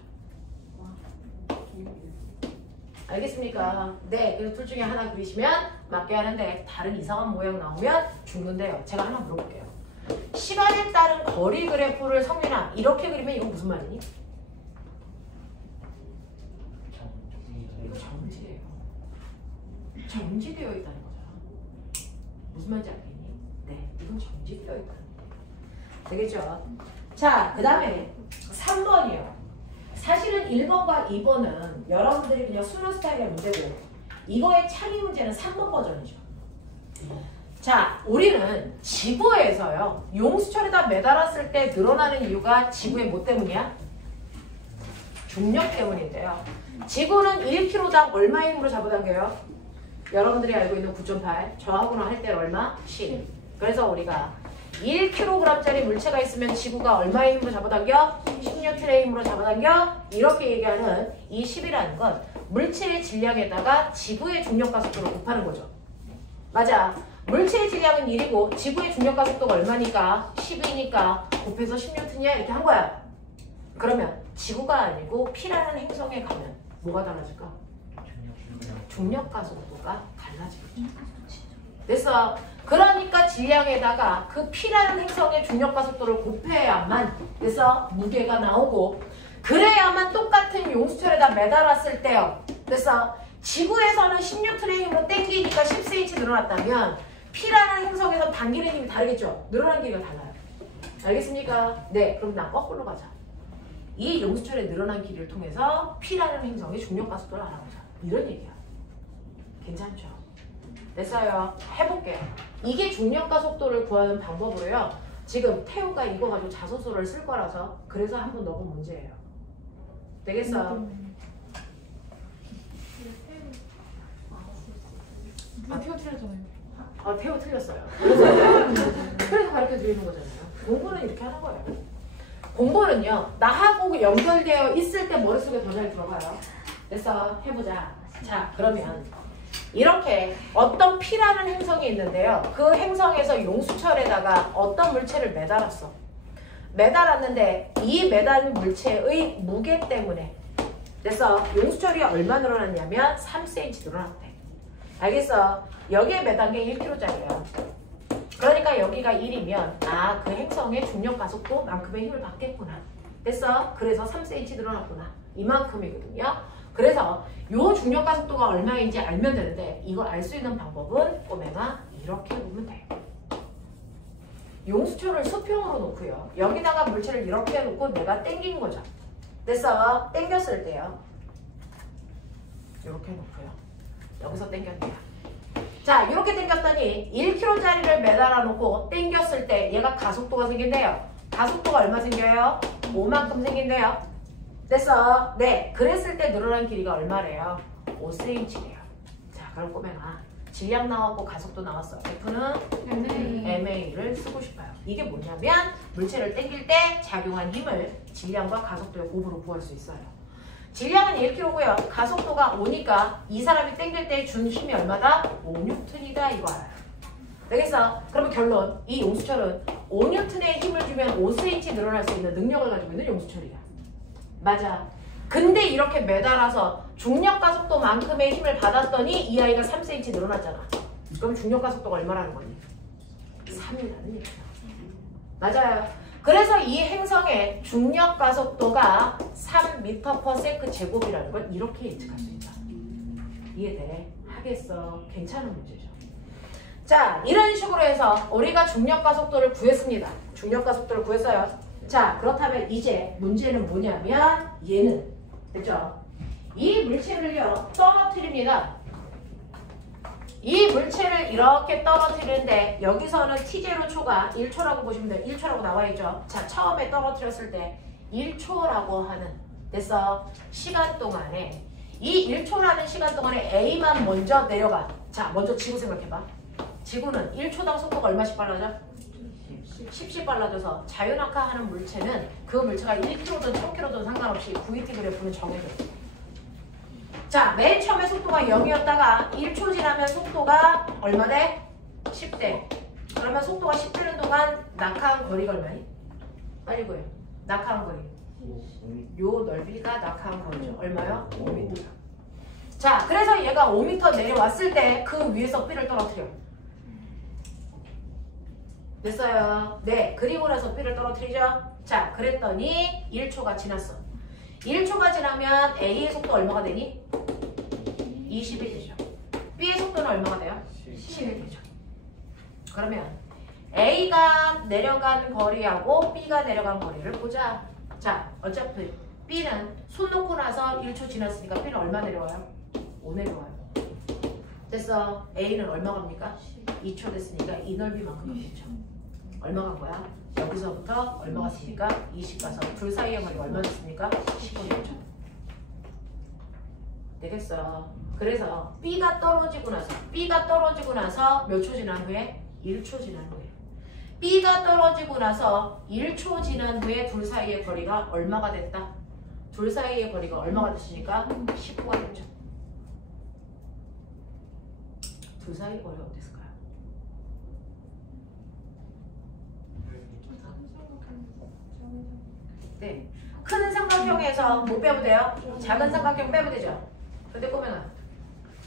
알겠습니까? 네, 그래서 둘 중에 하나 그리시면 맞게 하는데 다른 이상한 모양 나오면 죽는데요. 제가 하나 물어볼게요. 시간에 따른 거리 그래프를 성민아 이렇게 그리면 이건 무슨 말이니? 이거 정지돼요. 정지되어 있다는 거잖아. 무슨 말인지 알겠니? 네, 이건 정지되어 있다는 거. 되겠죠? 자, 그 다음에 3번이요. 사실은 1번과 2번은 여러분들이 그냥 수능 스타일의 문제고 이거의 차기 문제는 3번 버전이죠. 자, 우리는 지구에서요. 용수철에다 매달았을 때 늘어나는 이유가 지구의 뭐 때문이야? 중력 때문인데요. 지구는 1kg당 얼마의 힘으로 잡아당겨요? 여러분들이 알고 있는 9.8. 저하고는 할 때 얼마? 10. 그래서 우리가 1kg짜리 물체가 있으면 지구가 얼마의 힘으로 잡아당겨? 10N의 힘으로 잡아당겨? 이렇게 얘기하는 이 10이라는 건 물체의 질량에다가 지구의 중력과 속도를 곱하는 거죠. 맞아. 물체의 질량은 1이고 지구의 중력과 속도가 얼마니까? 10이니까 곱해서 10N이야 이렇게 한 거야. 그러면 지구가 아니고 P라는 행성에 가면 뭐가 달라질까? 중력과 속도가 달라지겠죠. 됐어. 그러니까 질량에다가 그 P라는 행성의 중력과 속도를 곱해야만 그래서 무게가 나오고 그래야만 똑같은 용수철에다 매달았을 때요. 그래서 지구에서는 10N의 힘으로 당기니까 10cm 늘어났다면 P라는 행성에서 당기는 힘이 다르겠죠. 늘어난 길이가 달라요. 알겠습니까? 네. 그럼 나 거꾸로 가자. 이 용수철의 늘어난 길이를 통해서 P라는 행성의 중력과 속도를 알아보자. 이런 얘기야. 괜찮죠? 됐어요. 해볼게요. 이게 중력과 속도를 구하는 방법으로요. 지금 태우가 이거 가지고 자소서를 쓸 거라서 그래서 한번 넣어본 문제예요. 되겠어? 태워 틀렸잖아요. 태우 틀렸어요. 그래서 가르쳐 드리는 거잖아요. 공부는 이렇게 하는 거예요. 공부는요. 나하고 연결되어 있을 때 머릿속에 더 잘 들어가요. 됐어? 해보자. 자, 그러면 이렇게 어떤 P라는 행성이 있는데요. 그 행성에서 용수철에다가 어떤 물체를 매달았어. 매달았는데 이 매달린 물체의 무게 때문에 그래서 용수철이 얼마 늘어났냐면 3cm 늘어났대. 알겠어? 여기에 매단 게 1kg짜리야. 그러니까 여기가 1이면 그 행성의 중력 가속도만큼의 힘을 받겠구나. 됐어? 그래서 3cm 늘어났구나. 이만큼이거든요. 그래서 요 중력 가속도가 얼마인지 알면 되는데 이걸 알 수 있는 방법은 꼬맹아 이렇게 보면 돼요. 용수철을 수평으로 놓고요. 여기다가 물체를 이렇게 놓고 내가 당긴 거죠. 됐어? 당겼을 때요. 이렇게 놓고요. 여기서 당겼네요. 자, 이렇게 당겼더니 1kg짜리를 매달아 놓고 당겼을 때 얘가 가속도가 생긴대요. 가속도가 얼마 생겨요? 5만큼 생긴대요. 됐어? 네. 그랬을 때 늘어난 길이가 얼마래요? 5cm래요. 자, 그럼 꼬맹아. 질량 나왔고 가속도 나왔어. F는 MA를 쓰고 싶어요. 이게 뭐냐면 물체를 당길 때 작용한 힘을 질량과 가속도의 곱으로 구할 수 있어요. 질량은 1kg고요. 가속도가 5니까 이 사람이 당길 때 준 힘이 얼마다? 5N이다 이거 알아요. 되겠어? 그러면 결론. 이 용수철은 5N의 힘을 주면 5cm 늘어날 수 있는 능력을 가지고 있는 용수철이야. 맞아. 근데 이렇게 매달아서 중력 가속도만큼의 힘을 받았더니 이 아이가 3cm 늘어났잖아. 그럼 중력 가속도가 얼마라는 거니? 3이라는 얘기야. 맞아요. 그래서 이 행성의 중력 가속도가 3m/s 제곱이라는 걸 이렇게 예측할 수 있다. 이해돼? 하겠어. 괜찮은 문제죠. 자, 이런 식으로 해서 우리가 중력 가속도를 구했습니다. 중력 가속도를 구했어요. 자, 그렇다면 이제 문제는 뭐냐면 얘는 됐죠? 이 물체를요 떨어뜨립니다. 이 물체를 이렇게 떨어뜨리는데 여기서는 T0초가 1초라고 보시면 돼요. 1초라고 나와있죠. 자, 처음에 떨어뜨렸을 때 1초라고 하는 됐어? 시간 동안에 이 1초라는 시간 동안에 A만 먼저 내려가. 자, 먼저 지구 생각해봐. 지구는 1초당 속도가 얼마씩 빨라져? 10씩 빨라져서 자유낙하하는 물체는 그 물체가 1km든 1000km든 상관없이 VT 그래프는 정해져. 자, 맨 처음에 속도가 0이었다가 1초 지나면 속도가 얼마 돼? 10대. 그러면 속도가 10대는 동안 낙하한 거리가 얼마니? 빨리 구해. 낙하한 거리. 요 넓이가 낙하한 거리죠. 얼마요? 5m. 자, 그래서 얘가 5m 내려왔을 때 그 위에서 B를 떨어뜨려. 됐어요? 네, 그리고 나서 B를 떨어뜨리죠. 자, 그랬더니 1초가 지났어. 1초가 지나면 A의 속도 얼마가 되니? 20이 되죠. B의 속도는 얼마가 돼요? 10이 되죠. 그러면 A가 내려간 거리하고 B가 내려간 거리를 보자. 자, 어차피 B는 손 놓고 나서 1초 지났으니까 B는 얼마 내려와요? 5 내려와요. 됐어. A는 얼마 갑니까? 2초 됐으니까 이 넓이만큼 가겠죠. 얼마 간 거야? 여기서부터 얼마 갔습니까? 20 가서 둘 사이의 거리가 얼마 됐습니까? 15죠. 되겠어. 그래서 B가 떨어지고 나서 몇 초 지난 후에? 1초 지난 후에. B가 떨어지고 나서 1초 지난 후에 둘 사이의 거리가 얼마가 됐다? 둘 사이의 거리가 얼마가 됐으니까? 19가 됐죠. 둘 사이의 거리가 어땠을까요? 네. 큰 삼각형에서 뭐 빼면 돼요? 작은 삼각형 빼면 되죠. 근데 보면은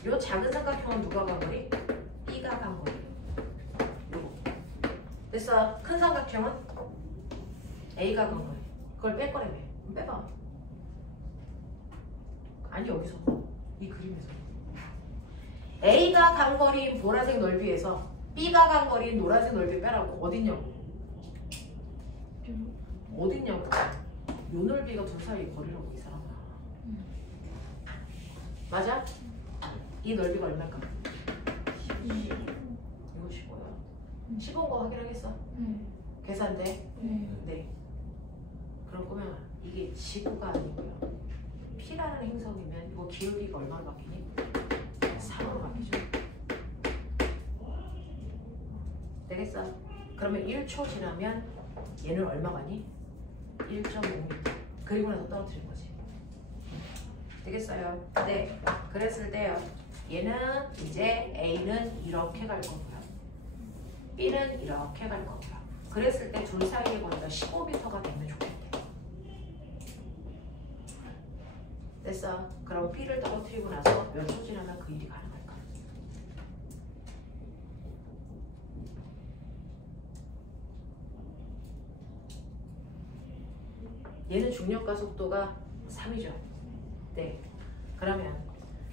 요 작은 삼각형은 누가 간 거리? B가 간 거리. 요거. 됐어. 큰 삼각형은 A가 간 거리. 그걸 뺄 거라며. 빼봐. 아니 여기서 이 그림에서 A가 간 거리인 보라색 넓이에서 B가 간 거리인 노란색 넓이 빼라고. 어딨냐고. 어딨냐고. 요 넓이가 둘 사이 거리라고 이 사람아. 맞아? 이 넓이가 얼마일까? 이거 15야. 15인 거 확인하겠어? 계산돼? 네. 그럼 보면 이게 지구가 아니고요. P라는 행성이면 이거 기울기가 얼마로 바뀌니? 3으로 바뀌죠. 되겠어? 그러면 1초 지나면 얘는 얼마 가니? 1.5m. 그리고 나서 떨어뜨린 거지. 되겠어요? 네. 그랬을 때요. 얘는 이제 A는 이렇게 갈 거고요. B는 이렇게 갈 거고요. 그랬을 때 둘 사이의 거리가 15m가 되면 좋겠네. 됐어. 그럼 B를 떨어뜨리고 나서 몇 초 지나면 그 일이 가능할까? 얘는 중력과 속도가 3이죠. 네. 그러면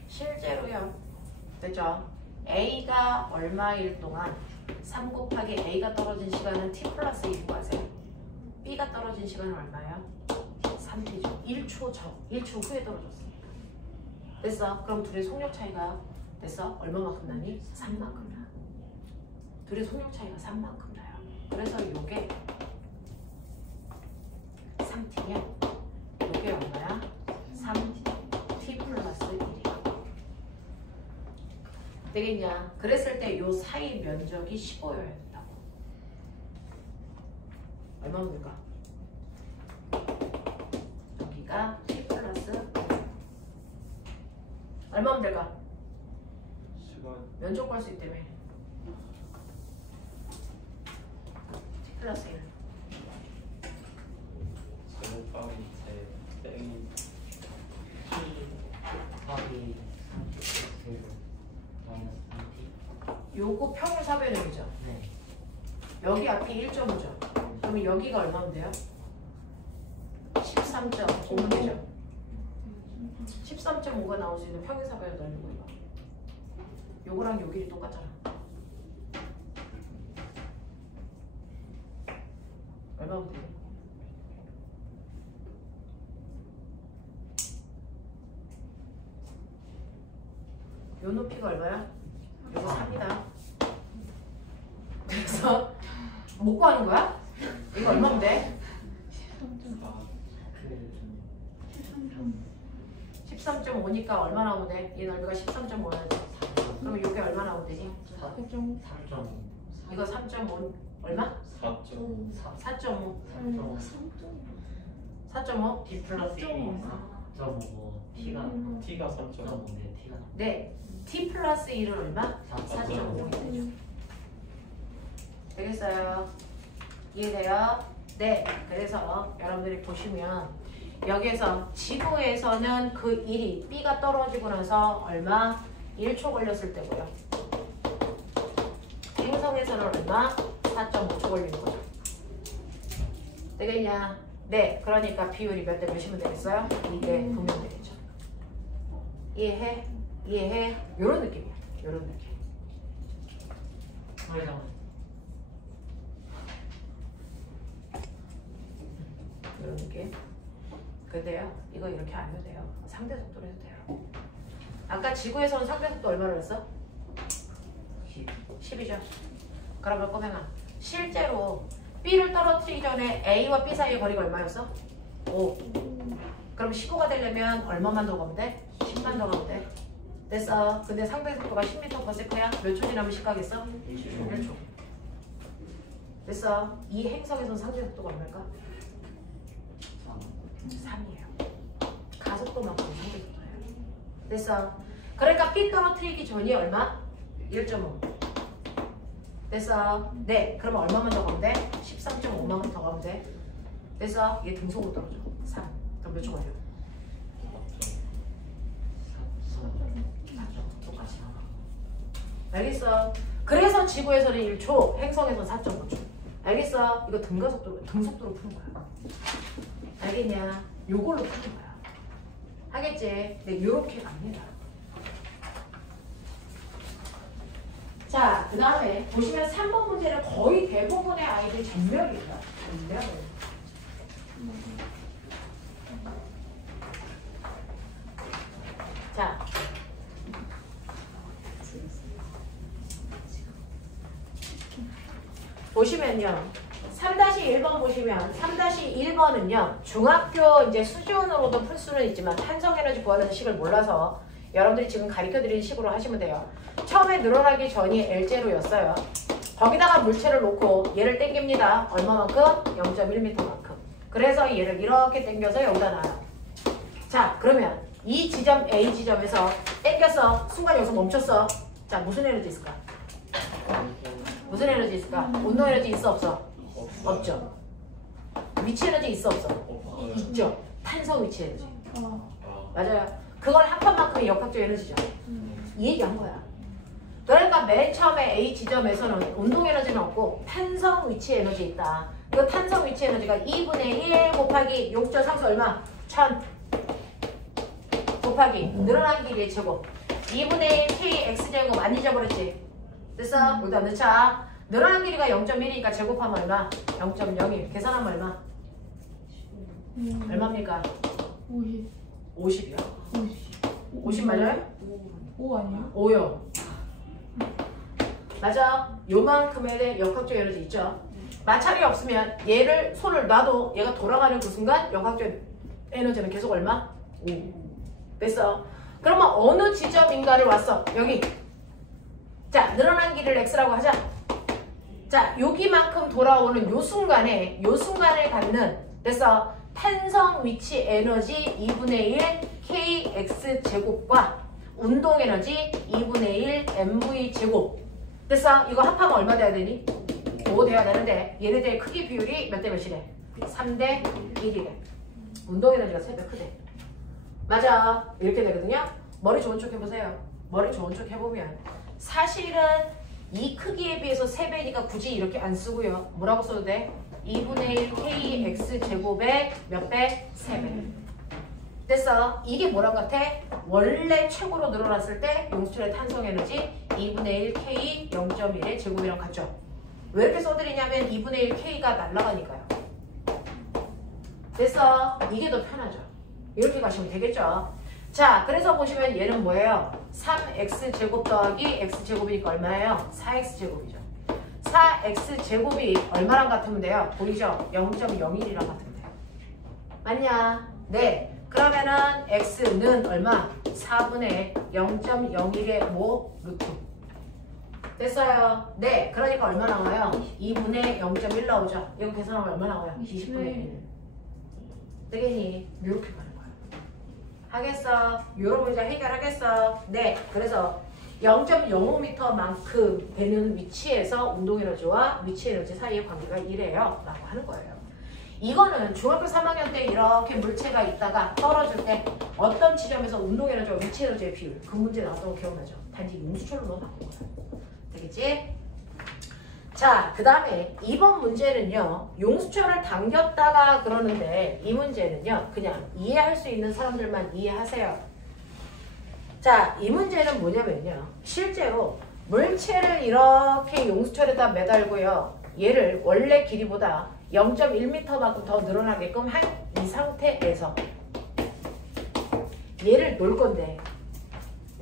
실제로요. 됐죠? A가 얼마일 동안 3 곱하기 A가 떨어진 시간은 T 플러스 1고 하세요. B가 떨어진 시간은 얼마예요? 3T죠. 1초 전, 1초 후에 떨어졌으니까. 됐어? 그럼 둘의 속력 차이가 됐어? 얼마만큼 나니? 3만큼 나. 둘의 속력 차이가 3만큼 나요. 그래서 요게 3T면 요게 얼마야? 3T 플러스 1이야. 되겠냐? 그랬을 때 요 사이 면적이 15여야 된다고. 얼마면 될까? 여기가 T 플러스 얼마면 될까? 시간 면적 구할 수 있다며. T 플러스 1. 제곱하기 제 땡이 곱하기 3t 마이너스 3t. 요거 평균 사변형이죠. 네. 여기 앞이 1.5죠. 그러면 여기가 얼마면 돼요? 13.5면 되죠. 13.5가 나올 수 있는 평균 사변형 넓은 거 이거. 요거랑 요 길이 똑같잖아. 얼마면 돼요? 요 높이가 얼마야? 요거 3이다. 그래서 못 구하는 거야? 이거 얼마면 돼? 13.5니까 얼마 나오면 돼? 이 넓이가 13.5야지. 그럼 이게 얼마 나오면 되지? 3.5. 이거 3.5 얼마? 4점. 4.5. 3점. 4.5? T 플러스 1이 4.5고 T가 T가 3점. 4.5인데 T가 네. T 플러스 1은 얼마? 4.5. 4.5. 되겠어요? 이해돼요? 네. 그래서 여러분들이 보시면 여기에서 지구에서는 그 1이 B가 떨어지고 나서 얼마? 1초 걸렸을 때고요. 행성에서는 얼마? 4.5초 걸리는 거죠. 되겠냐? 네. 그러니까 비율이 몇 대 몇이면 되겠어요? 2대 9면 되겠죠. 이해해? 이해해? 요런 느낌이야. 요런 느낌. 그래서 이런 느낌. 근데요, 이거 이렇게 알면 돼요. 상대 속도로 해도 돼요. 아까 지구에서는 상대 속도 얼마로 했어? 10이죠. 그러면 꼬맹아, 실제로 B를 떨어뜨리기 전에 A와 B 사이의 거리가 얼마였어? 5. 그럼 15가 되려면 얼마만 더 가면 돼? 10만 더 가면 돼. 됐어. 근데 상대 속도가 10m/s야. 몇 초 지나면 10 가겠어? 1초. 됐어. 이 행성에서는 상대 속도가 얼마일까? 3이에요. 가속도만큼 상대 속도예요. 됐어. 그러니까 B 떨어뜨리기 전이 얼마? 1.5. 됐어. 네. 그러면 얼마만 더 가면 돼? 13.5만큼 더 가면 돼. 됐어. 얘 등속으로 떨어져. 3. 그럼 몇 초 걸려? 4점. 똑같이 나와. 알겠어. 그래서 지구에서는 1초, 행성에서는 4.5초. 알겠어. 이거 등속도로 푸는 거야. 알겠냐? 요걸로 푸는 거야. 하겠지? 네, 요렇게 갑니다. 자, 그 다음에 보시면 3번 문제는 거의 대부분의 아이들 전멸이에요. 전멸. 자. 보시면요. 3-1번 보시면 3-1번은요. 중학교 이제 수준으로도 풀 수는 있지만 탄성에너지 구하는 식을 몰라서 여러분들이 지금 가르쳐드리는 식으로 하시면 돼요. 처음에 늘어나기 전이 L제로였어요. 거기다가 물체를 놓고 얘를 당깁니다. 얼마만큼? 0.1m만큼. 그래서 얘를 이렇게 당겨서 여기다 놔요. 자, 그러면 이 지점 A 지점에서 당겼어. 순간 여기서 멈췄어. 자, 무슨 에너지 있을까? 무슨 에너지 있을까? 운동 에너지 있어 없어? 없죠. 위치 에너지 있어 없어? 있죠. 탄성 위치 에너지. 맞아요. 그걸 합한 만큼의 역학적 에너지죠. 이 얘기한 거야. 그러니까 맨 처음에 A 지점에서는 운동 에너지는 없고 탄성 위치 에너지 있다. 그 탄성 위치 에너지가 2분의 1 곱하기 용적 상수 얼마? 1000 곱하기 늘어난 길이의 제곱 2분의 1 kx제곱 안 잊어버렸지? 됐어? 여기다 넣자. 늘어난 길이가 0.1이니까 제곱하면 얼마? 0.01 계산하면 얼마? 얼마입니까? 50이요. 50 맞아요? 5 아니야? 5요. 맞아. 요만큼의 역학적 에너지 있죠. 마찰이 없으면 얘를 손을 놔도 얘가 돌아가는 그 순간 역학적 에너지는 계속 얼마? 5. 됐어. 그러면 어느 지점인가를 왔어? 여기. 자, 늘어난 길이를 x라고 하자. 자, 여기만큼 돌아오는 요 순간에 요 순간을 갖는 됐어. 탄성 위치 에너지 2분의 1 kx 제곱과 운동 에너지 2분의 1 mv 제곱. 됐어? 이거 합하면 얼마 돼야 되니? 5 돼야 되는데 얘네들의 크기 비율이 몇 대 몇이래? 3대 1이래. 운동 에너지가 3배 크대. 맞아. 이렇게 되거든요. 머리 좋은 쪽 해보세요. 머리 좋은 쪽 해보면 사실은 이 크기에 비해서 3배니까 굳이 이렇게 안 쓰고요. 뭐라고 써도 돼? 2분의 1 kx 제곱의 몇 배? 3배. 됐어. 이게 뭐랑 같아? 원래 최고로 늘어났을 때 용수철의 탄성 에너지 2분의 1 k 0.1의 제곱이랑 같죠? 왜 이렇게 써드리냐면 2분의 1 k가 날아가니까요. 됐어. 이게 더 편하죠. 이렇게 가시면 되겠죠. 자, 그래서 보시면 얘는 뭐예요? 3x제곱 더하기 x제곱이니까 얼마예요? 4x제곱이죠. 4x제곱이 얼마랑 같으면 돼요? 보이죠? 0.01이랑 같으면 돼요. 맞냐? 네. 그러면은 x는 얼마? 4분의 0.01의 뭐? 루트. 됐어요? 네. 그러니까 얼마 나와요? 2분의 0.1 나오죠? 이거 계산하면 얼마 나와요? 20분의 1. 되겠니? 이렇게 가는 거야. 하겠어? 요런 문제 해결하겠어? 네. 그래서 0.05m만큼 되는 위치에서 운동에너지와 위치에너지 사이의 관계가 이래요. 라고 하는 거예요. 이거는 중학교 3학년 때 이렇게 물체가 있다가 떨어질 때 어떤 지점에서 운동에너지와 위치에너지의 비율 그 문제 나왔던 거 기억나죠? 단지 용수철로 넣어 바꾼 거예요. 되겠지? 자, 그 다음에 2번 문제는요. 용수철을 당겼다가 그러는데 이 문제는요. 그냥 이해할 수 있는 사람들만 이해하세요. 자, 이 문제는 뭐냐면요. 실제로 물체를 이렇게 용수철에다 매달고요. 얘를 원래 길이보다 0.1m만큼 더 늘어나게끔 한 이 상태에서 얘를 놓을 건데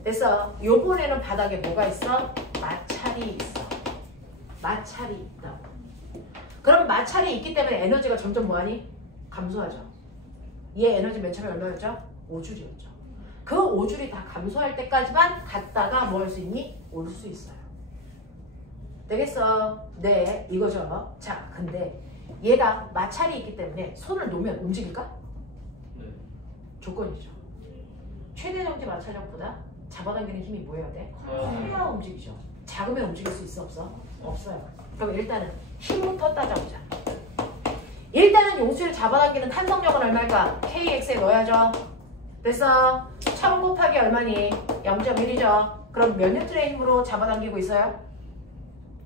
됐어. 요번에는 바닥에 뭐가 있어? 마찰이 있어. 마찰이 있다고. 그럼 마찰이 있기 때문에 에너지가 점점 뭐하니? 감소하죠. 얘 에너지 맨 처음에 얼마였죠? 5줄이었죠. 그 5줄이 다 감소할 때까지만 갔다가 뭐 할 수 있니? 올 수 있어요. 되겠어? 네, 이거죠. 자, 근데 얘가 마찰이 있기 때문에 손을 놓으면 움직일까? 네. 조건이죠. 최대 정지 마찰력보다 잡아당기는 힘이 뭐여야 돼? 커야 움직이죠. 작으면 움직일 수 있어? 없어? 없어요. 그럼 일단은 힘부터 따져보자. 일단은 용수를 잡아당기는 탄성력은 얼마일까? KX에 넣어야죠. 됐어? 1000 곱하기 얼마니? 0.1이죠. 그럼 몇 뉴턴의 힘으로 잡아당기고 있어요?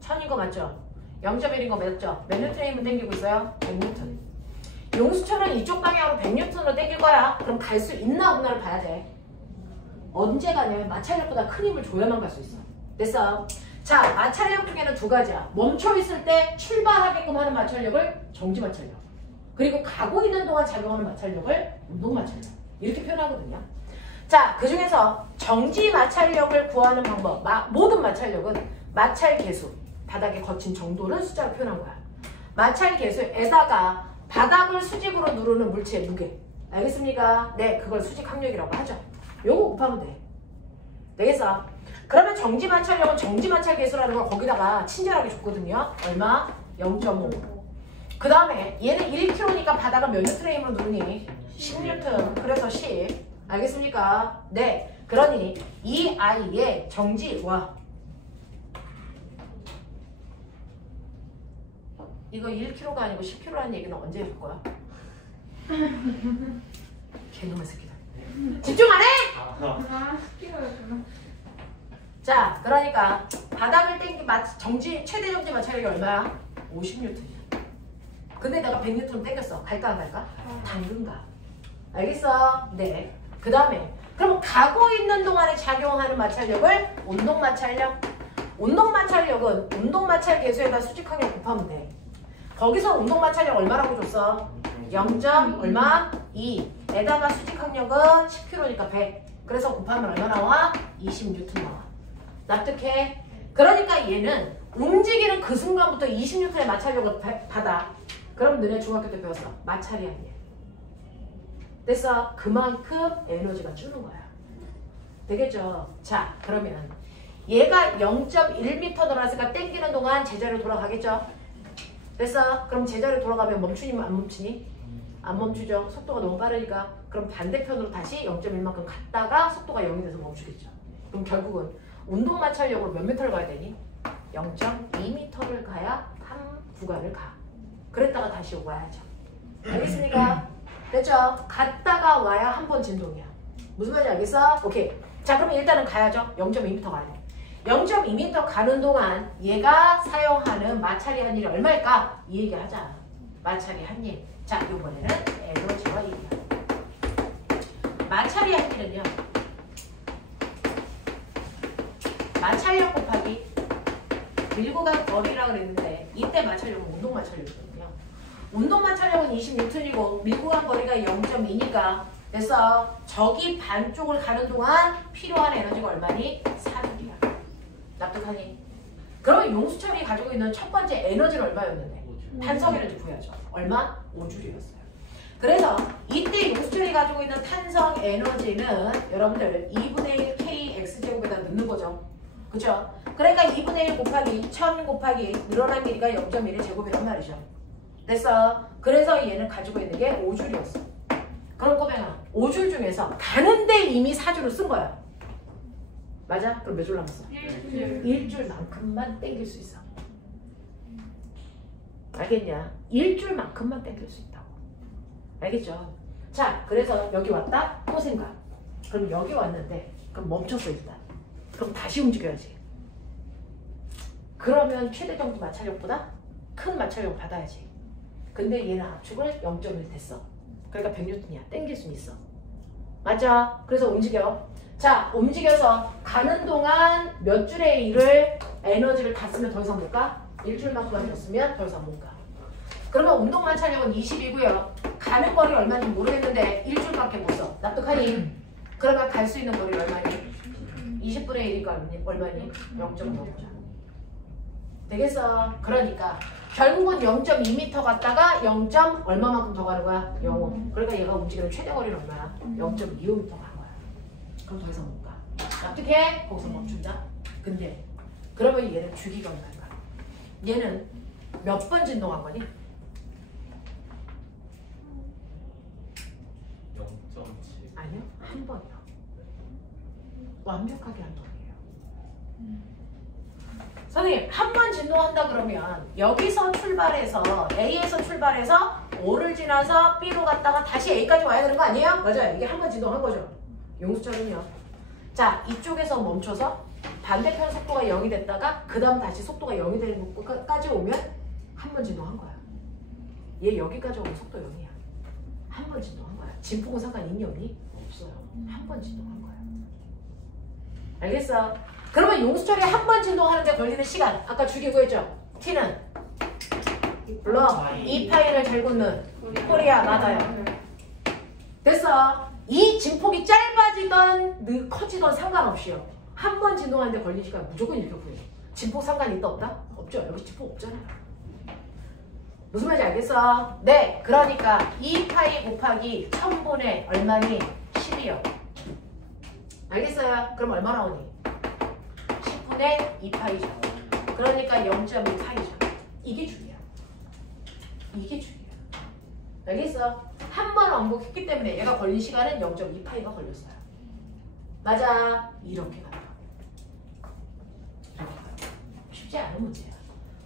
1000인 거 맞죠? 0.1인 거 맞죠? 몇 뉴턴의 힘을 당기고 있어요? 100뉴턴. 용수철은 이쪽 방향으로 100뉴턴으로 당길 거야. 그럼 갈 수 있나 없나를 봐야 돼. 언제 가냐면 마찰력보다 큰 힘을 줘야만 갈 수 있어. 됐어? 자, 마찰력 중에는 두 가지야. 멈춰 있을 때 출발하게끔 하는 마찰력을 정지 마찰력. 그리고 가고 있는 동안 작용하는 마찰력을 운동 마찰력. 이렇게 표현하거든요. 자, 그 중에서 정지 마찰력을 구하는 방법. 모든 마찰력은 마찰 계수, 바닥에 거친 정도를 숫자로 표현한 거야. 마찰 계수에다가 바닥을 수직으로 누르는 물체의 무게. 알겠습니까? 네, 그걸 수직 항력이라고 하죠. 요거 곱하면 돼. 되겠어? 그러면 정지 마찰력은 정지 마찰 계수라는 걸 거기다가 친절하게 줬거든요. 얼마? 0.5. 그 다음에 얘는 1kg니까 바닥을 몇 뉴턴의 힘으로 누르니? 10뉴턴. 그래서 10. 알겠습니까? 네. 그러니 이 아이의 정지와 이거 1kg가 아니고 10kg라는 얘기는 언제 해줄 거야? 개놈의 새끼들. 집중 안 해? 아, 시키어야구나. 자, 그러니까 바닥을 땡기 정지 최대 정지 마찰력이 얼마야? 50뉴턴이야. 근데 내가 100뉴턴 땡겼어. 갈까 안 갈까? 당근 가. 알겠어? 네. 그 다음에 그럼 가고 있는 동안에 작용하는 마찰력을 운동 마찰력. 운동 마찰력은 운동 마찰 계수에다 수직 항력 곱하면 돼. 거기서 운동 마찰력 얼마라고 줬어? 0. 얼마? 2에다가 수직 항력은 10kg니까 100. 그래서 곱하면 얼마 나와? 20뉴턴 나와. 납득해? 그러니까 얘는 움직이는 그 순간부터 20뉴턴의 마찰력을 받아. 그럼 너네 중학교 때 배웠어. 마찰이 아니야. 됐어? 그만큼 에너지가 주는 거야. 되겠죠? 자, 그러면 얘가 0.1m 돌아서니까 땡기는 동안 제자리로 돌아가겠죠? 됐어? 그럼 제자리로 돌아가면 멈추니 안 멈추니? 안 멈추죠. 속도가 너무 빠르니까. 그럼 반대편으로 다시 0.1만큼 갔다가 속도가 0이 돼서 멈추겠죠. 그럼 결국은 운동 마찰력으로 몇 미터를 가야 되니? 0.2m를 가야 한 구간을 가. 그랬다가 다시 와야죠. 알겠습니까? 됐죠? 갔다가 와야 한 번 진동이야. 무슨 말인지 알겠어? 오케이. 자, 그러면 일단은 가야죠. 0.2m 가야 돼. 0.2m 가는 동안 얘가 사용하는 마찰이 한 일이 얼마일까? 이 얘기 하자. 마찰이 한 일. 자, 이번에는 에너지와 얘기야. 마찰이 한 일은요. 마찰력 곱하기 밀고 간 거리라고 그랬는데 이때 마찰력은 운동 마찰력이거든요. 운동 마찰력은 20뉴턴이고 밀고 간 거리가 0.2니까 그래서 저기 반쪽을 가는 동안 필요한 에너지가 얼마니? 4줄이야. 납득하니? 그러면 용수철이 가지고 있는 첫 번째 에너지는 얼마였는데? 탄성 에너지 구해야죠. 얼마? 5줄이었어요. 그래서 이때 용수철이 가지고 있는 탄성 에너지는 여러분들 2분의 1 kx제곱에다 넣는 거죠. 그죠? 그러니까 2분의 1 곱하기 1000 곱하기 늘어난 길이가 0.1의 제곱이란 말이죠. 됐어? 그래서 얘는 가지고 있는 게 5줄이었어. 그럼 꼬맹아 5줄 중에서 가는데 이미 4줄을 쓴 거야. 맞아? 그럼 몇 줄 남았어? 1줄만큼만 땡길 수 있어. 알겠냐? 1줄만큼만 땡길 수 있다고. 알겠죠? 자, 그래서 여기 왔다? 또 생각. 그럼 여기 왔는데 그럼 멈췄어 일단. 그럼 다시 움직여야지. 그러면 최대 정도 마찰력보다 큰 마찰력 받아야지. 근데 얘는 압축을 0.1 됐어. 그러니까 100N이야. 땡길 수는 있어. 맞아? 그래서 움직여. 자, 움직여서 가는 동안 몇 줄의 일을 에너지를 다 쓰면 더 이상 못 가? 1줄만큼만 줬으면 더 이상 못 가. 그러면 운동 마찰력은 20이고요. 가는 거리 얼마인지 모르겠는데 1줄밖에 못 써. 납득하니? 그러면 갈 수 있는 거리 얼마니? 20분의 1이니까 얼마니? 0.5죠. 되겠어? 그러니까 결국은 0.2m 갔다가 0. 얼마만큼 더 가는 거야? 0. 그러니까 얘가 움직이는 최대 거리는 얼마야? 0.25m 간 거야. 그럼 더 이상 못 가. 납득해? 거기서 멈춘다. 근데 그러면 얘는 주기가 얼마인가? 얘는 몇 번 진동한 거니? 0.7. 아니요. 한 번이요. 완벽하게 한 번이에요. 선생님, 한 번 진동한다 그러면 여기서 출발해서 A에서 출발해서 O를 지나서 B로 갔다가 다시 A까지 와야 되는 거 아니에요? 맞아요. 이게 한 번 진동한 거죠. 용수철은요. 자, 이쪽에서 멈춰서 반대편 속도가 0이 됐다가 그 다음 다시 속도가 0이 되는 것까지 오면 한 번 진동한 거야. 얘 여기까지 오면 속도 0이야. 한 번 진동한 거야. 진폭은 상관 있니 없니? 없어요. 한 번 진동한 거야. 알겠어? 그러면 용수철이 한 번 진동하는데 걸리는 시간 아까 주기고 했죠? T는 물론 2파이를 잘 걷는 코리아 맞아요. 됐어. 이 진폭이 짧아지던 커지던 상관없이요. 한 번 진동하는데 걸린 시간 무조건 일격분이에요. 진폭 상관이 있다 없다? 없죠. 여기 진폭 없잖아요. 무슨 말인지 알겠어? 네. 그러니까 2파이 곱하기 1000분의 얼마니? 10이요. 알겠어요? 그럼 얼마 나오니? 10분의 2파이죠. 그러니까 0.1파이죠. 이게 중이야. 이게 중이야. 알겠어? 한 번 왕복했기 때문에 얘가 걸린 시간은 0.2파이가 걸렸어요. 맞아. 이렇게 간다. 쉽지 않은 문제야.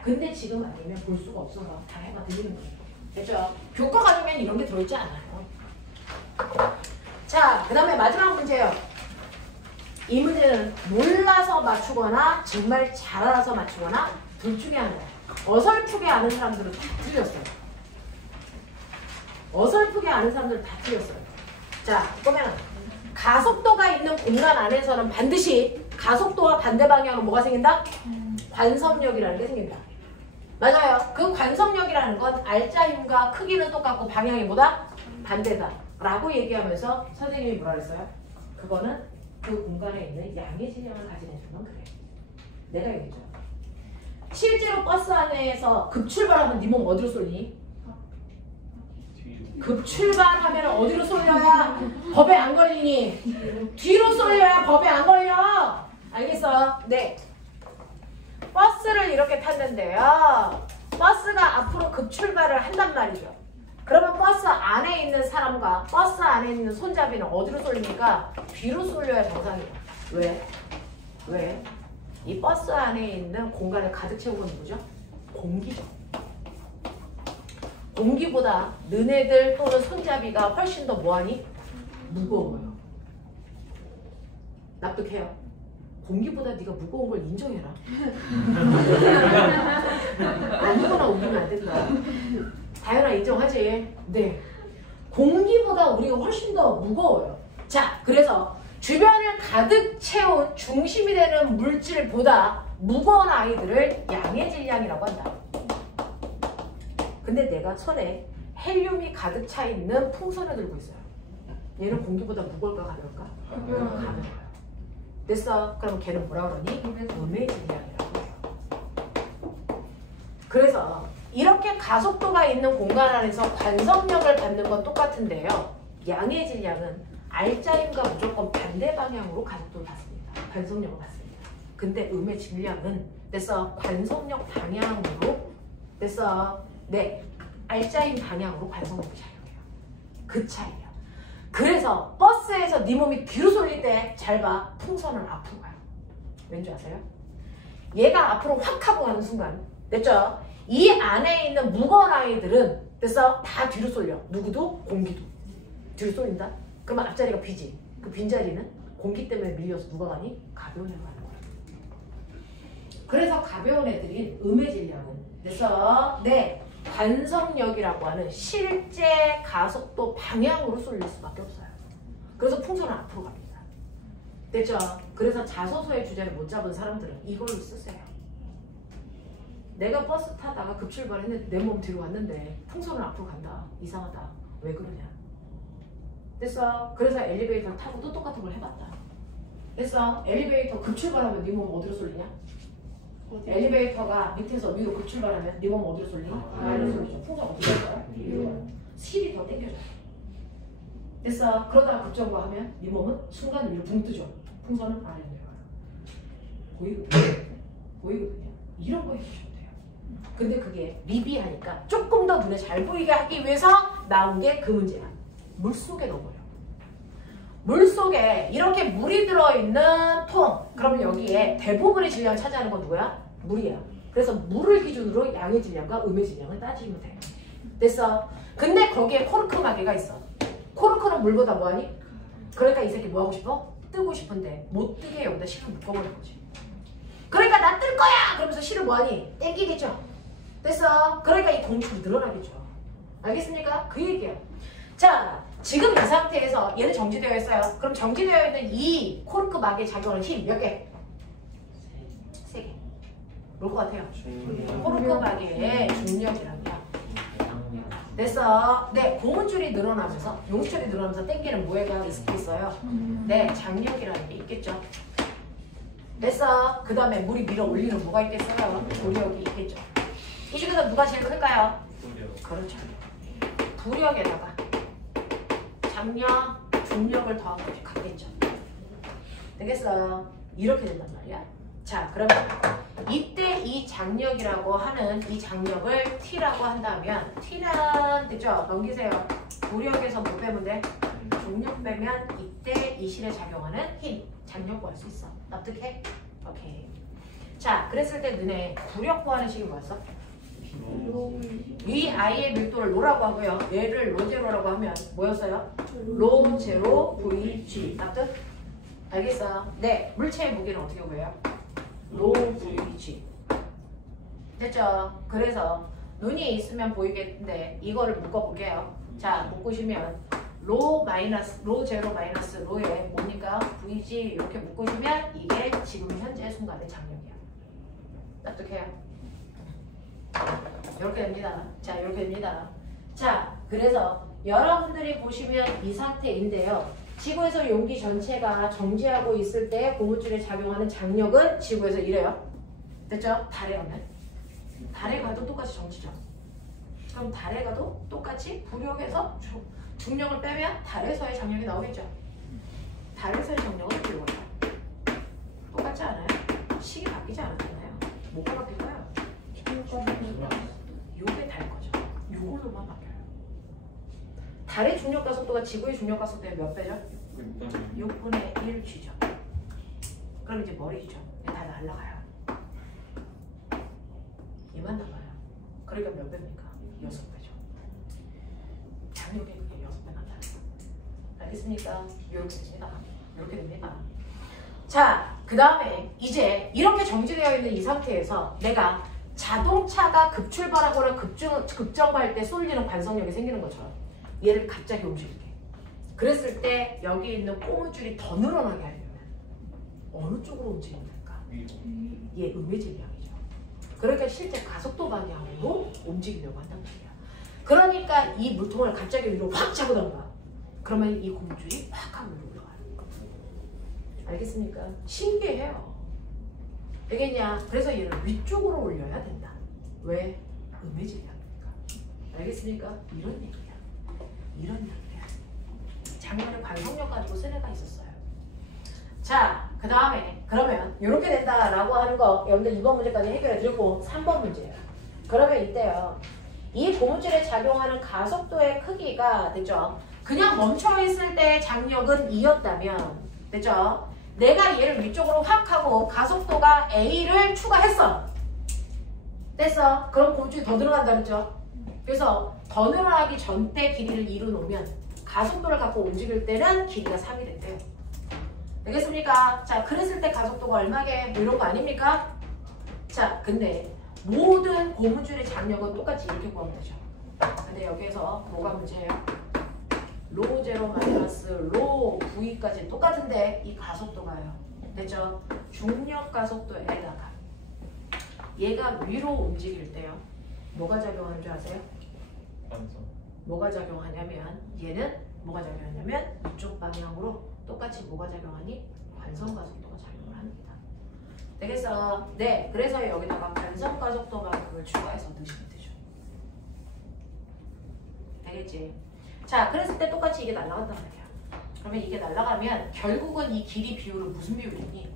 근데 지금 아니면 볼 수가 없어서 다 해봐 드리는 거예요. 됐죠? 교과가 아니면 이런 게 들어있지 않아요. 자, 그 다음에 마지막 문제예요. 이 문제는 몰라서 맞추거나 정말 잘 알아서 맞추거나 둘 중에 하나야. 어설프게 아는 사람들은 다 틀렸어요. 어설프게 아는 사람들은 다 틀렸어요. 자, 그러면 가속도가 있는 공간 안에서는 반드시 가속도와 반대 방향으로 뭐가 생긴다? 관섭력이라는 게 생긴다. 맞아요. 그 관섭력이라는 건 알짜 힘과 크기는 똑같고 방향이 뭐다? 반대다. 라고 얘기하면서 선생님이 뭐라 그랬어요? 그거는 그 공간에 있는 양의 질량을 가진 애들만 그래. 내가 얘기했죠. 실제로 버스 안에서 급출발하면 네 몸 어디로 쏠니? 급출발하면 어디로 쏠려야 법에 안 걸리니? 뒤로 쏠려야 법에 안 걸려. 알겠어? 네. 버스를 이렇게 탔는데요. 버스가 앞으로 급출발을 한단 말이죠. 그러면 버스 안에 있는 사람과 버스 안에 있는 손잡이는 어디로 쏠립니까? 뒤로 쏠려야 정상이에요. 왜? 왜? 이 버스 안에 있는 공간을 가득 채운 건 누구죠? 공기죠. 공기보다 너네들 또는 손잡이가 훨씬 더 뭐하니? 무거워요. 납득해요. 공기보다 네가 무거운 걸 인정해라. 아무거나 우기면 안 된다. 다현아 인정하지? 네. 공기보다 우리가 훨씬 더 무거워요. 자, 그래서 주변을 가득 채운 중심이 되는 물질보다 무거운 아이들을 양의 질량이라고 한다. 근데 내가 손에 헬륨이 가득 차 있는 풍선을 들고 있어요. 얘는 공기보다 무거울까 가벼울까? 가벼워요. 됐어? 그럼 걔는 뭐라 그러니? 음의 질량이라고 해요. 그래서 이렇게 가속도가 있는 공간 안에서 관성력을 받는 건 똑같은데요. 양의 질량은 R자임과 무조건 반대 방향으로 가속도를 받습니다. 관성력을 받습니다. 근데 음의 질량은 됐어? 관성력 방향으로 됐어? 네, R자임 방향으로 관성력을 작용해요. 그 차이야. 그래서 버스에서 네 몸이 뒤로 쏠릴 때 잘 봐. 풍선은 앞으로 가요. 왠지 아세요? 얘가 앞으로 확 하고 가는 순간 됐죠? 이 안에 있는 무거운 아이들은 됐어? 다 뒤로 쏠려. 누구도? 공기도. 뒤로 쏠린다? 그러면 앞자리가 비지. 그 빈자리는 공기 때문에 밀려서 누가 가니? 가벼운 애가 가는 거야. 그래서 가벼운 애들이 음의 질량은 됐어? 네. 관성력이라고 하는 실제 가속도 방향으로 쏠릴 수밖에 없어요. 그래서 풍선은 앞으로 갑니다. 됐죠? 그래서 자소서의 주제를 못 잡은 사람들은 이걸로 쓰세요. 내가 버스 타다가 급출발했는데 내 몸 뒤로 왔는데 풍선은 앞으로 간다. 이상하다. 왜 그러냐? 됐어? 그래서 엘리베이터를 타고 또 똑같은 걸 해봤다. 됐어? 엘리베이터 급출발하면 네 몸 어디로 쏠리냐? 엘리베이터가 밑에서 위로 급출발하면 네 몸 어디로 쏠리니? 아래로 쏠리죠. 풍선 어디로 갈까요? 위로. 실이 더 당겨져요. 됐어? 그러다가 급정거하면 네 몸은 순간 위로 붕 뜨죠. 풍선은 아래로 내려가요. 보이거든요. 이런 거 해주시면 돼요. 근데 그게 미비하니까 조금 더 눈에 잘 보이게 하기 위해서 나온 게 그 문제야. 물속에 넣어버려. 물속에 이렇게 물이 들어있는 통. 그러면 여기에 대부분의 질량을 차지하는 건 누구야? 물이야. 그래서 물을 기준으로 양의 질량과 음의 질량을 따지면 돼. 됐어? 근데 거기에 코르크 마개가 있어. 코르크는 물보다 뭐하니? 그러니까 이 새끼 뭐하고 싶어? 뜨고 싶은데 못 뜨게 여기다 실을 묶어버린 거지. 그러니까 나 뜰 거야! 그러면서 실을 뭐하니? 땡기겠죠? 됐어? 그러니까 이 공축이 늘어나겠죠. 알겠습니까? 그 얘기야. 자, 지금 이 상태에서 얘는 정지되어 있어요. 그럼 정지되어 있는 이 코르크 막에 작용하는 힘 몇 개? 3개. 뭘 것 같아요? 코르크 막의 중력이란다. 됐어. 네, 고무줄이 늘어나면서 용수줄이 늘어나면서 땡기는 뭐가 있어요? 네, 장력이라는 게 있겠죠. 됐어. 그 다음에 물이 밀어 올리는 뭐가 있겠어요? 조력이 있겠죠. 이 중에서 누가 제일 클까요? 그렇죠. 부력에다가 장력, 중력을 더하면 같겠죠. 되겠어. 이렇게 된단 말이야. 자, 그러면 이때 이 장력이라고 하는 이 장력을 T라고 한다면 T는 됐죠? 넘기세요. 부력에서 뭐 빼면 돼? 중력 빼면 이때 이 실에 작용하는 힘, 장력 구할 수 있어. 납득해? 오케이. 자, 그랬을 때 너네 부력 구하는 식이 뭐였어? 이 아이의 밀도를 로라고 하고요. 얘를 로제로라고 하면 뭐였어요? 로제로 VG. 납득? 알겠어? 네. 물체의 무게는 어떻게 구해요? 로 VG. 됐죠? 그래서 눈이 있으면 보이겠는데 이거를 묶어볼게요. 자, 묶으시면 로 제로 마이너스 로에 뭐니까 VG 이렇게 묶으시면 이게 지금 현재 순간의 장력이야. 납득해요? 이렇게 됩니다. 자, 이렇게 됩니다. 자, 그래서 여러분들이 보시면 이 상태인데요. 지구에서 용기 전체가 정지하고 있을 때 고무줄에 작용하는 장력은 지구에서 이래요. 됐죠? 달에 가면. 달에 가도 똑같이 정지죠. 그럼 달에 가도 똑같이 부력에서 중력을 빼면 달에서의 장력이 나오겠죠. 달에서의 장력은 이거예요. 똑같지 않아요? 식이 바뀌지 않았잖아요. 뭐가 바뀔까요? 요게 달 거죠. 요걸로만 바뀌어요. 달의 중력 가속도가 지구의 중력 가속도의 몇 배죠? 6분의 1 G죠. 그럼 이제 머리죠. 다 날아가요. 얘만 남아요. 그러니까 몇 배입니까? 6배죠. 장력의 그게 6배 나타나요. 알겠습니까? 이렇게 됩니다. 이렇게 됩니다. 자, 그 다음에 이제 이렇게 정지되어 있는 이 상태에서 내가 자동차가 급출발하거나 급정거할 때 쏠리는 관성력이 생기는 것처럼 얘를 갑자기 움직일게. 그랬을 때 여기 있는 고무줄이 더 늘어나게 하려면 어느 쪽으로 움직이면 될까? 얘 음의 질량이죠. 그러니까 실제 가속도 방향으로 움직이려고 한단 말이야. 그러니까 이 물통을 갑자기 위로 확 잡아당겨. 그러면 이 고무줄이 확 하고 위로 올라가는 거야. 알겠습니까? 신기해요. 되겠냐? 그래서 얘를 위쪽으로 올려야 된다. 왜? 음해질량입니까? 알겠습니까? 이런 얘기야. 이런 얘기야. 작년에 관성력 가지고 쓴 애가 있었어요. 자, 그 다음에 그러면 이렇게 된다라고 하는 거 여러분들 2번 문제까지 해결해 드렸고 3번 문제예요. 그러면 이때요. 이 고무줄에 작용하는 가속도의 크기가 됐죠? 그냥 멈춰있을 때의 장력은 2였다면 됐죠? 내가 얘를 위쪽으로 확 하고 가속도가 A를 추가했어. 됐어? 그럼 고무줄이 더 늘어난다 그랬죠? 그래서 더 늘어나기 전 때 길이를 2로 놓으면 가속도를 갖고 움직일 때는 길이가 3이 된대요. 되겠습니까? 자, 그랬을 때 가속도가 얼마게? 뭐 이런 거 아닙니까? 자, 근데 모든 고무줄의 장력은 똑같이 이렇게 구하면 되죠. 근데 여기에서 뭐가 문제예요? 로 제로 마이너스 로 V까지 똑같은데 이 가속도가요. 됐죠? 중력 가속도에다가 얘가 위로 움직일 때요. 뭐가 작용하는 줄 아세요? 완성. 뭐가 작용하냐면 얘는 뭐가 작용하냐면 이쪽 방향으로 똑같이 뭐가 작용하니? 관성 가속도가 작용을 합니다. 되겠어? 네, 그래서 여기다가 관성 가속도만큼을 추가해서 넣으시면 되죠. 되겠지? 자, 그랬을 때 똑같이 이게 날아간단 말이야. 그러면 이게 날아가면 결국은 이 길이 비율은 무슨 비율이니?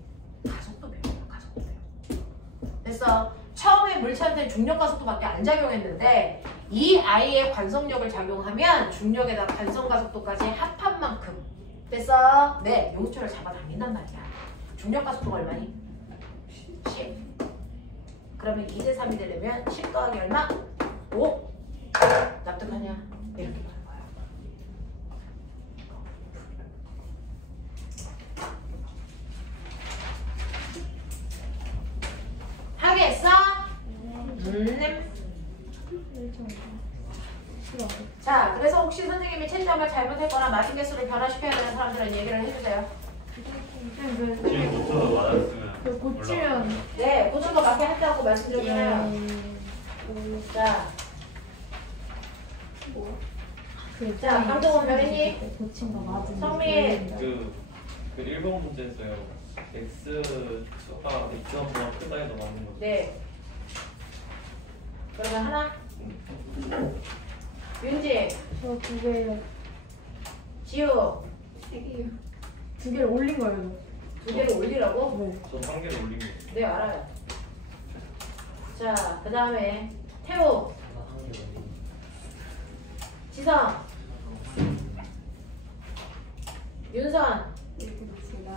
가속도 비율이야, 가속도 비율. 됐어? 처음에 물체한테는 중력 가속도밖에 안 작용했는데 이 아이의 관성력을 작용하면 중력에다 관성 가속도까지 합한 만큼 됐어? 네, 용수철을 잡아당긴단 말이야. 중력 가속도가 얼마니? 10. 그러면 2대 3이 되려면 10 더하기 얼마? 5. 납득하냐? 이렇게 가는 거야. 하겠어? 자, 그래서 혹시 선생님이 채점을 잘못했거나 맞은 개수를 변화시켜야 되는 사람들은 얘기를 해주세요. 지금부터 맞았으면 그 고치면 네, 고친 거 맞게 했다고 말씀드렸잖아요. 자, 자, 강동원 변희님, 고친 거 맞은 성민, 그 1번 문제에서요. X가 X보다 크다 해도 맞는 거죠? 네. 그러면 하나, 윤지, 저두 개요. 지우, 세 개요. 두 개를 올린 거예요. 두 개를 올리라고? 네. 저 한 개를 올린 거. 네, 알아요. 자, 그 다음에 태우, 제가 한개 올린 지성, 윤선, 제가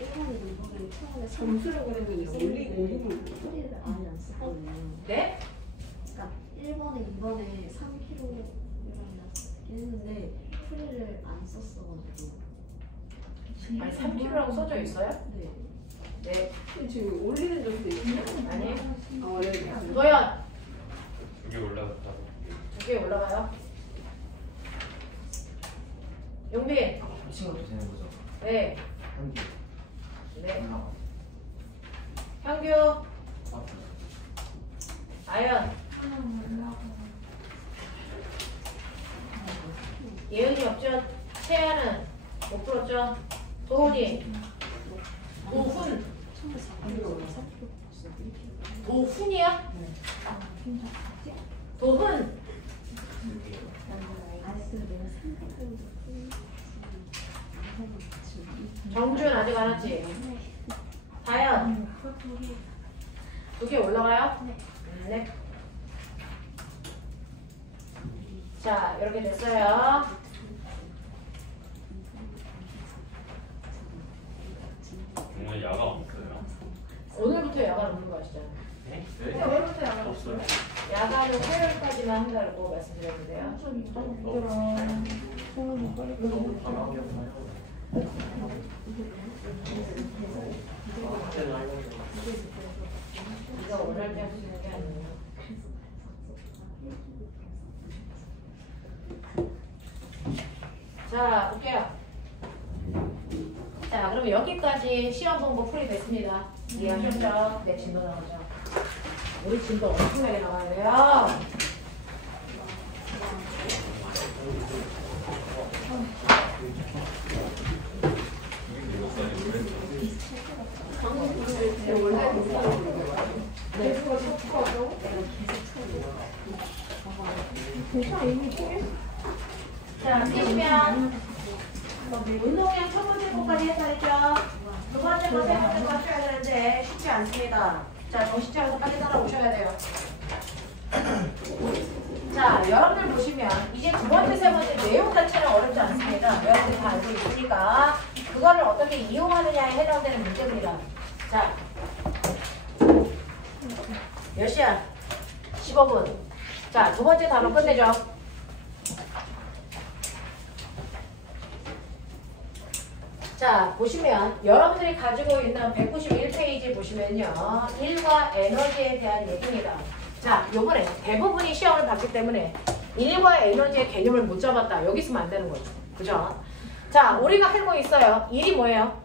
1번에 2번에 처음에 점수를 그리고 올리고 소리를 아예 안 썼거든요. 네? 그러니까 1번에 2번에 3kg이랑 했는데 풀이를 안 썼어가지고. 아니, 3kg라고 써져 있어요? 네. 네. 지금 올리는 점수도 있어요. 아니, 네. 도연, 2개 올라갔다고. 2개 올라가요. 용빈, 붙인 것도 되는 거죠? 네. 한 개. 네. 올라가. 현규, 맞다. 아연, 예은이 없죠? 채아는 못 풀었죠? 도훈이, 도훈, 처음에 4kg, 4kg 도훈이야? 도훈, 아직도 내가 3kg 정준 아직 안 왔지? 다연, 2개 올라가요? 네. 자, 이렇게 됐어요. 오늘 야가 없어요. 오늘부터 야간 없는 거 아시잖아요. 네? 오늘부터 야간 없어요. 야간은 화요일까지만 한다고 말씀드렸는데요. 네가 원할 때 할 수 있는 게 아니에요. 자, 볼게요. 자, 그러면 여기까지 시험 공부 풀이 됐습니다. 이해하셨죠? 네, 진도 나오죠. 우리 진도 엄청나게 나와야 돼요. 괜찮아 이미 통해? 자, 띄시면 운동량 첫 번째 것까지 해설했죠? 두 번째 거, 세 번째 거 하셔야 되는데 쉽지 않습니다. 자, 정신 차려서 빨리 따라오셔야 돼요. 자, 여러분들 보시면 이제 두 번째, 세 번째 내용 자체는 어렵지 않습니다. 여러분들 다 알고 있으니까 그거를 어떻게 이용하느냐에 해당되는 문제입니다. 자, 몇 시야? 15분. 자, 두 번째 단어 끝내죠. 자, 보시면 여러분들이 가지고 있는 191페이지 보시면요. 1과 에너지에 대한 얘기입니다. 자, 요번에 대부분이 시험을 봤기 때문에 1과 에너지의 개념을 못 잡았다. 여기 있으면 안 되는 거죠. 그죠? 자, 우리가 할 거 있어요. 1이 뭐예요?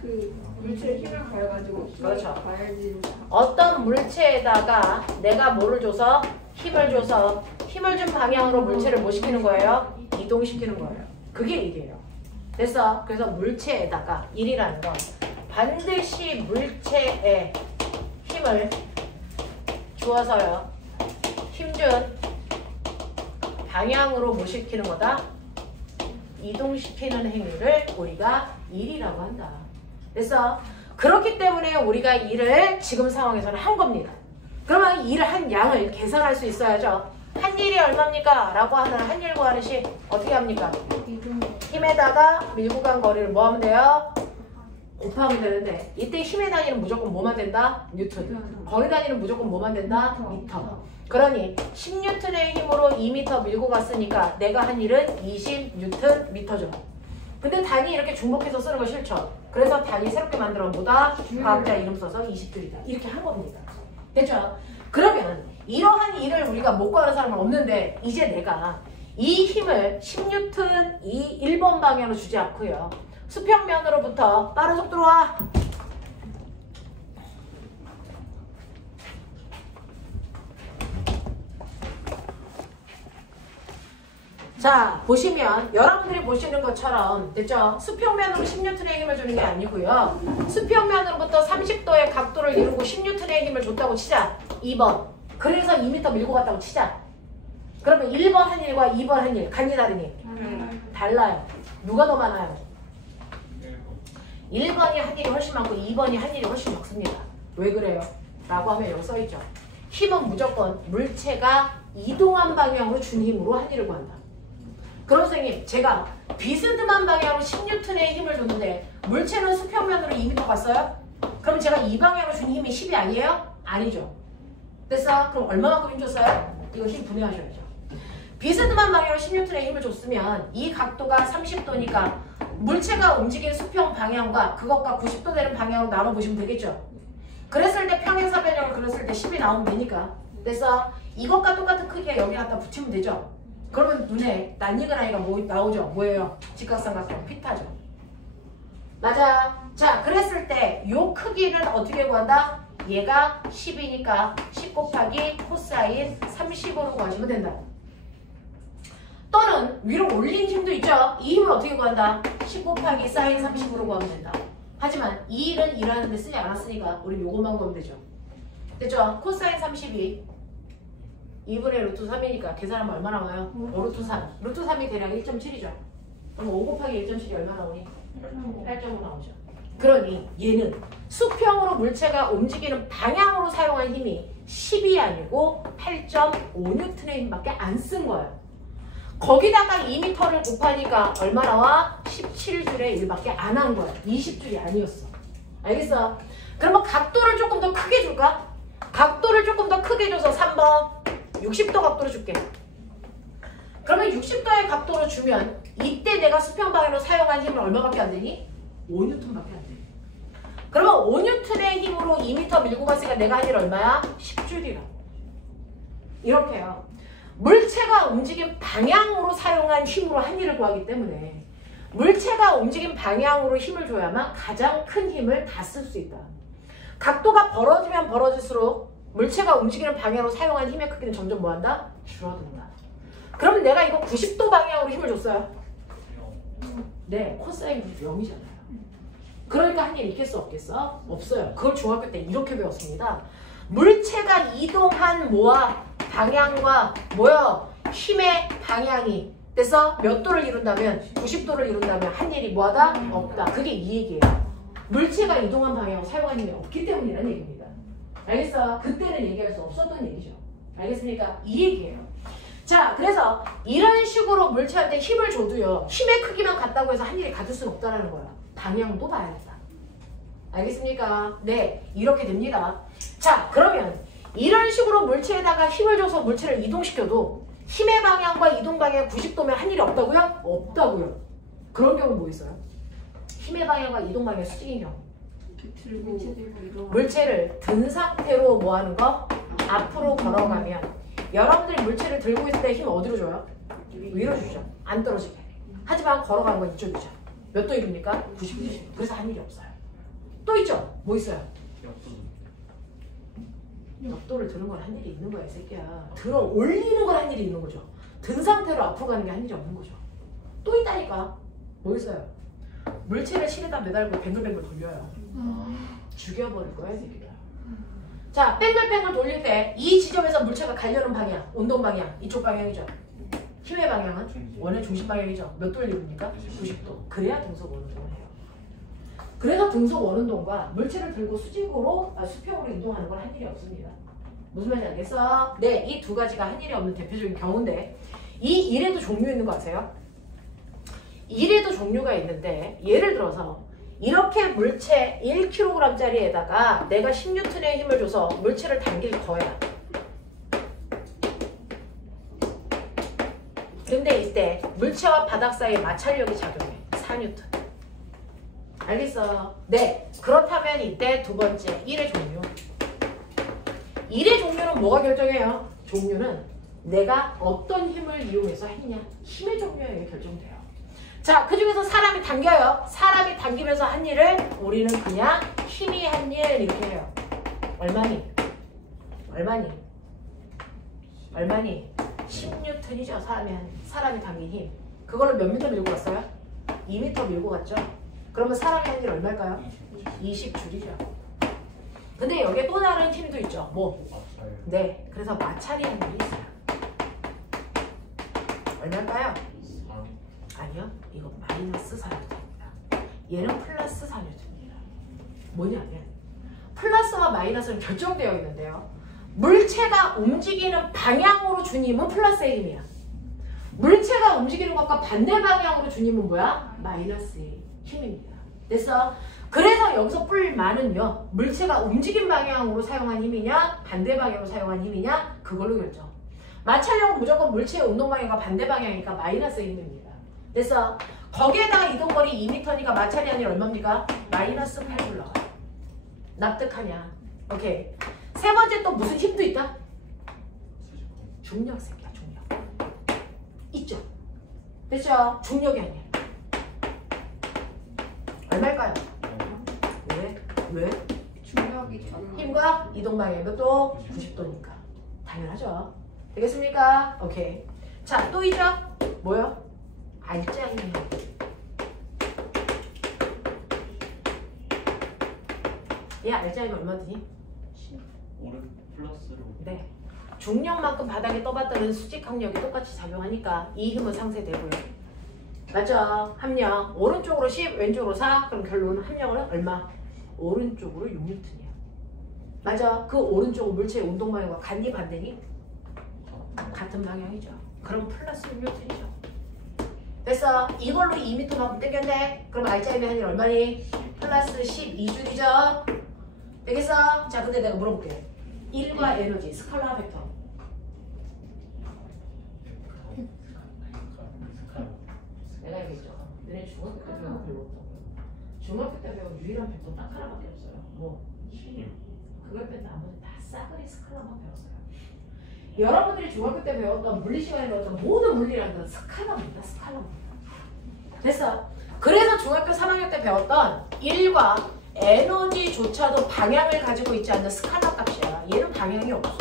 그 물체에 힘을 가해가지고 그렇죠. 가해지로 어떤 물체에다가 내가 뭐를 줘서 힘을 줘서 힘을 준 방향으로 물체를 뭐 시키는 거예요? 이동시키는 거예요. 그게 1이에요. 됐어? 그래서 물체에다가 1이라는 건 반드시 물체에 힘을 주어서요. 힘준 방향으로 뭐 시키는 거다? 이동시키는 행위를 우리가 1이라고 한다. 됐어? 그렇기 때문에 우리가 1을 지금 상황에서는 한 겁니다. 그러면 1을 한 양을 계산할 수 있어야죠. 한 일이 얼마입니까? 라고 하는 한 일 구하는 식 어떻게 합니까? 힘에다가 밀고 간 거리를 뭐 하면 돼요? 곱하면 되는데 이때 힘의 단위는 무조건 뭐만 된다? 뉴턴. 거리 단위는 무조건 뭐만 된다? 미터. 그러니 10뉴턴의 힘으로 2미터 밀고 갔으니까 내가 한 일은 20뉴턴 미터죠. 근데 단위 이렇게 중복해서 쓰는 거 싫죠? 그래서 단위 새롭게 만들어 뭐다? 과학자 이름 써서 20줄이다. 이렇게 한 겁니다. 됐죠? 그러면 이러한 일을 우리가 못 구하는 사람은 없는데 이제 내가 이 힘을 10뉴턴 이 1번 방향으로 주지 않고요. 수평면으로부터 빠른 속도로 와. 자, 보시면 여러분들이 보시는 것처럼 됐죠? 수평면으로 10뉴턴의 힘을 주는 게 아니고요. 수평면으로부터 30도의 각도를 이루고 10뉴턴의 힘을 줬다고 치자. 2번. 그래서 2m 밀고 갔다고 치자. 그러면 1번 한 일과 2번 한 일, 간이 다르니? 달라요. 누가 더 많아요? 1번이 한 일이 훨씬 많고 2번이 한 일이 훨씬 적습니다. 왜 그래요? 라고 하면 여기 써있죠. 힘은 무조건 물체가 이동한 방향으로 준 힘으로 한 일을 구한다. 그럼 선생님, 제가 비스듬한 방향으로 10뉴턴의 힘을 줬는데 물체는 수평면으로 2m 갔어요? 그럼 제가 이 방향으로 준 힘이 10이 아니에요? 아니죠. 됐어? 그럼 얼마만큼 힘 줬어요? 이거 힘 분해하셔야죠. 비스듬한 방향으로 10뉴턴의 힘을 줬으면 이 각도가 30도니까 물체가 움직인 수평 방향과 그것과 90도 되는 방향으로 나눠보시면 되겠죠. 그랬을 때 평행사 변형을 그렸을 때 10이 나오면 되니까. 됐어? 이것과 똑같은 크기가 여기 갖다 붙이면 되죠. 그러면 눈에 낯익은아이가 뭐 나오죠? 뭐예요? 직각삼각형 피타죠. 맞아. 자, 그랬을 때 요 크기는 어떻게 구한다? 얘가 10이니까 10 곱하기 코사인 30으로 구하시면 된다. 또는 위로 올린 힘도 있죠? 이 힘을 어떻게 구한다? 10 곱하기 사인 30으로 구하면 된다. 하지만 이 일은 일하는데 쓰지 않았으니까 우리 요것만 구하면 되죠. 됐죠? 코사인 32 2분의 루트 3이니까 계산하면 얼마 나와요? 5 루트 3. 루트 3이 대략 1.7이죠. 그럼 5 곱하기 1.7이 얼마 나오니? 8.5 나오죠. 그러니 얘는 수평으로 물체가 움직이는 방향으로 사용한 힘이 10이 아니고 8.5뉴턴의 힘밖에 안 쓴 거예요. 거기다가 2m를 곱하니까 얼마 나와? 17줄의 1밖에 안 한 거야. 20줄이 아니었어. 알겠어? 그러면 각도를 조금 더 크게 줄까? 각도를 조금 더 크게 줘서 3번 60도 각도로 줄게. 그러면 60도의 각도로 주면 이때 내가 수평 방향으로 사용한 힘은 얼마밖에 안 되니? 5뉴턴밖에 안 돼. 그러면 5뉴턴의 힘으로 2m 밀고 갔으니까 내가 한 일 얼마야? 10줄이라고. 이렇게요. 물체가 움직인 방향으로 사용한 힘으로 한 일을 구하기 때문에 물체가 움직인 방향으로 힘을 줘야만 가장 큰 힘을 다 쓸 수 있다. 각도가 벌어지면 벌어질수록 물체가 움직이는 방향으로 사용한 힘의 크기는 점점 뭐한다? 줄어든다. 그럼 내가 이거 90도 방향으로 힘을 줬어요. 네, 코사인 0이잖아요. 그러니까 한 일 있겠어 없겠어? 없어요. 그걸 중학교 때 이렇게 배웠습니다. 물체가 이동한 뭐와 방향과 뭐야? 힘의 방향이 됐어? 몇 도를 이룬다면 90도를 이룬다면 한 일이 뭐하다? 없다. 그게 이 얘기예요. 물체가 이동한 방향하고 사용한 힘이 없기 때문이라는 얘기입니다. 알겠어? 그때는 얘기할 수 없었던 얘기죠. 알겠습니까? 이 얘기예요. 자, 그래서 이런 식으로 물체한테 힘을 줘도요. 힘의 크기만 같다고 해서 한 일이 같을 수는 없다는 거야. 방향도 봐야겠다. 알겠습니까? 네, 이렇게 됩니다. 자, 그러면 이런 식으로 물체에다가 힘을 줘서 물체를 이동시켜도 힘의 방향과 이동 방향 90도면 한 일이 없다고요? 없다고요. 그런 경우는 뭐 있어요? 힘의 방향과 이동 방향 수직인 경우. 들고 물체를 든 상태로 뭐 하는 거? 앞으로 걸어가면 여러분들이 물체를 들고 있을 때 힘 어디로 줘요? 위로 주죠. 안 떨어지게. 하지만 걸어가는 건 이쪽이죠. 몇 도 이룹니까? 90도. 그래서 한 일이 없어요. 또 있죠? 뭐 있어요? 역도를 드는 건 한 일이 있는 거야, 이 새끼야. 들어 올리는 건 한 일이 있는 거죠. 든 상태로 앞으로 가는 게 한 일이 없는 거죠. 또 있다니까. 뭐 있어요? 물체를 실에다 매달고 뱅글뱅글 돌려요. 죽여버릴 거야, 이 새끼야. 자, 뱅글뱅글 돌릴 때 이 지점에서 물체가 가려는 방향, 운동 방향, 이쪽 방향이죠. 힘의 방향은 원의 중심 방향이죠. 몇 도를 이룹니까? 90도. 그래야 등속 원운동을 해요. 그래서 등속 원운동과 물체를 들고 수직으로, 수평으로 이동하는 건 한 일이 없습니다. 무슨 말인지 알겠어? 네, 이 두 가지가 한 일이 없는 대표적인 경우인데 이 일에도 종류 있는 거 아세요? 일에도 종류가 있는데 예를 들어서 이렇게 물체 1kg짜리에다가 내가 10N의 힘을 줘서 물체를 당길 거야. 근데 이때 물체와 바닥 사이에 마찰력이 작용해. 4N. 알겠어요? 네. 그렇다면 이때 두 번째 1의 종류. 1의 종류는 뭐가 결정해요? 종류는 내가 어떤 힘을 이용해서 했냐. 힘의 종류에 결정돼요. 자, 그 중에서 사람이 당겨요. 사람이 당기면서 한 일을 우리는 그냥 힘이 한 일 이렇게 해요. 얼마니? 얼마니? 얼마니? 10N이죠. 사람이 당긴 힘. 그걸로 몇 미터 밀고 갔어요? 2m 밀고 갔죠. 그러면 사람이 한 일 얼마일까요? 20줄이죠. 근데 여기에 또 다른 힘도 있죠. 뭐? 네. 그래서 마찰이 한 일이 있어요. 얼마일까요? 아니요. 이거 마이너스 4N입니다. 얘는 플러스 4N입니다. 뭐냐면 플러스와 마이너스는 결정되어 있는데요. 물체가 움직이는 방향으로 준 힘은 플러스의 힘이야. 물체가 움직이는 것과 반대 방향으로 준 힘은 뭐야? 마이너스의 힘입니다. 됐어? 그래서 여기서 뿔만은요. 물체가 움직인 방향으로 사용한 힘이냐 반대 방향으로 사용한 힘이냐 그걸로 결정. 마찰력은 무조건 물체의 운동 방향과 반대 방향이니까 마이너스의 힘입니다. 됐어? 거기에다가 이동거리 2m니까 마찰이 아니라 얼마입니까? 마이너스 8 올라가요. 납득하냐? 오케이. 세 번째 또 무슨 힘도 있다? 중력 새끼야, 중력. 있죠? 됐죠? 중력이 아니야. 얼마일까요? 왜? 중력이 전 힘과 이동 방향 또 90도니까. 당연하죠. 되겠습니까? 오케이. 자, 또 있죠? 뭐요? 알짜힘. 얘 알짜힘 얼마 드니? 오른 플러스로. 네. 중력만큼 바닥에 떠봤다는 수직 항력이 똑같이 작용하니까 이 힘은 상쇄되고요. 맞죠? 합력. 오른쪽으로 10, 왼쪽으로 4. 그럼 결론은 합력은 얼마? 오른쪽으로 6N이야. 맞아. 그 오른쪽은 물체의 운동 방향과 같니 반대니? 같은 방향이죠. 그럼 플러스 6N이죠. 됐어. 이걸로 2m만큼 땡겼네. 그럼 알짜힘의 한일 얼마니? 플러스 12줄이죠. 되겠어? 자, 근데 내가 물어볼게. 1과 에너지, 스칼라 벡터. 내가 얘기했죠. 너네 중학교 때 배운 별로 없다고요. 중학교 때 배운 유일한 벡터 딱 하나밖에 없어요. 뭐? 힘. 그걸 뺀 나머지 다 싸그리 스칼라만 배웠어요. 여러분들이 중학교 때 배웠던 물리 시간에 배웠던 모든 물리라는 건 스칼라입니다. 스칼라입니다. 됐어. 그래서 중학교 3학년 때 배웠던 1과 에너지조차도 방향을 가지고 있지 않는 스칼라 값이야. 얘는 방향이 없어.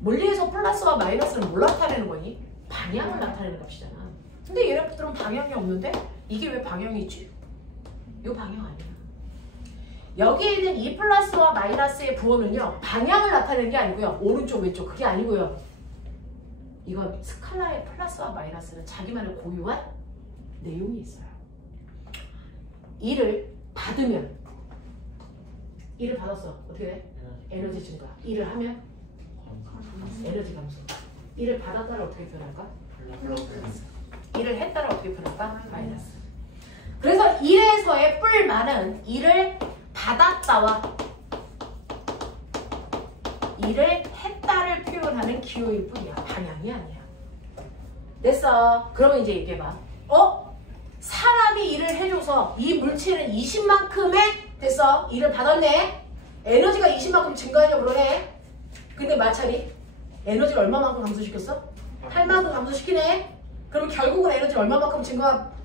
물리에서 플러스와 마이너스는 뭘 나타내는 거니? 방향을 나타내는 값이잖아. 근데 얘네들은 방향이 없는데 이게 왜 방향이 있지? 이거 방향 아니야. 여기에 있는 이 플러스와 마이너스의 부호는요. 방향을 나타내는 게 아니고요. 오른쪽 왼쪽 그게 아니고요. 이건 스칼라의 플러스와 마이너스는 자기만의 고유한 내용이 있어요. 이를 받으면 이를 받았어. 어떻게 돼? 에너지 증가. 이를 하면 에너지 감소. 이를 받았다를 어떻게 표현할까? 이를 했다를 어떻게 표현할까? 마이너스. 그래서 1에서의 뿔만은 이를 받았다와 이를 했다를 표현하는 기호일 뿐이야. 방향이 아니야. 됐어. 그러면 이제 얘기해봐. 사람이 일을 해줘서 이 물체는 20만큼의 됐어. 일을 받았네. 에너지가 20만큼 증가하려고 그러네. 근데 마찰이 에너지를 얼마만큼 감소시켰어? 8만큼 감소시키네. 그럼 결국은 에너지를 얼마만큼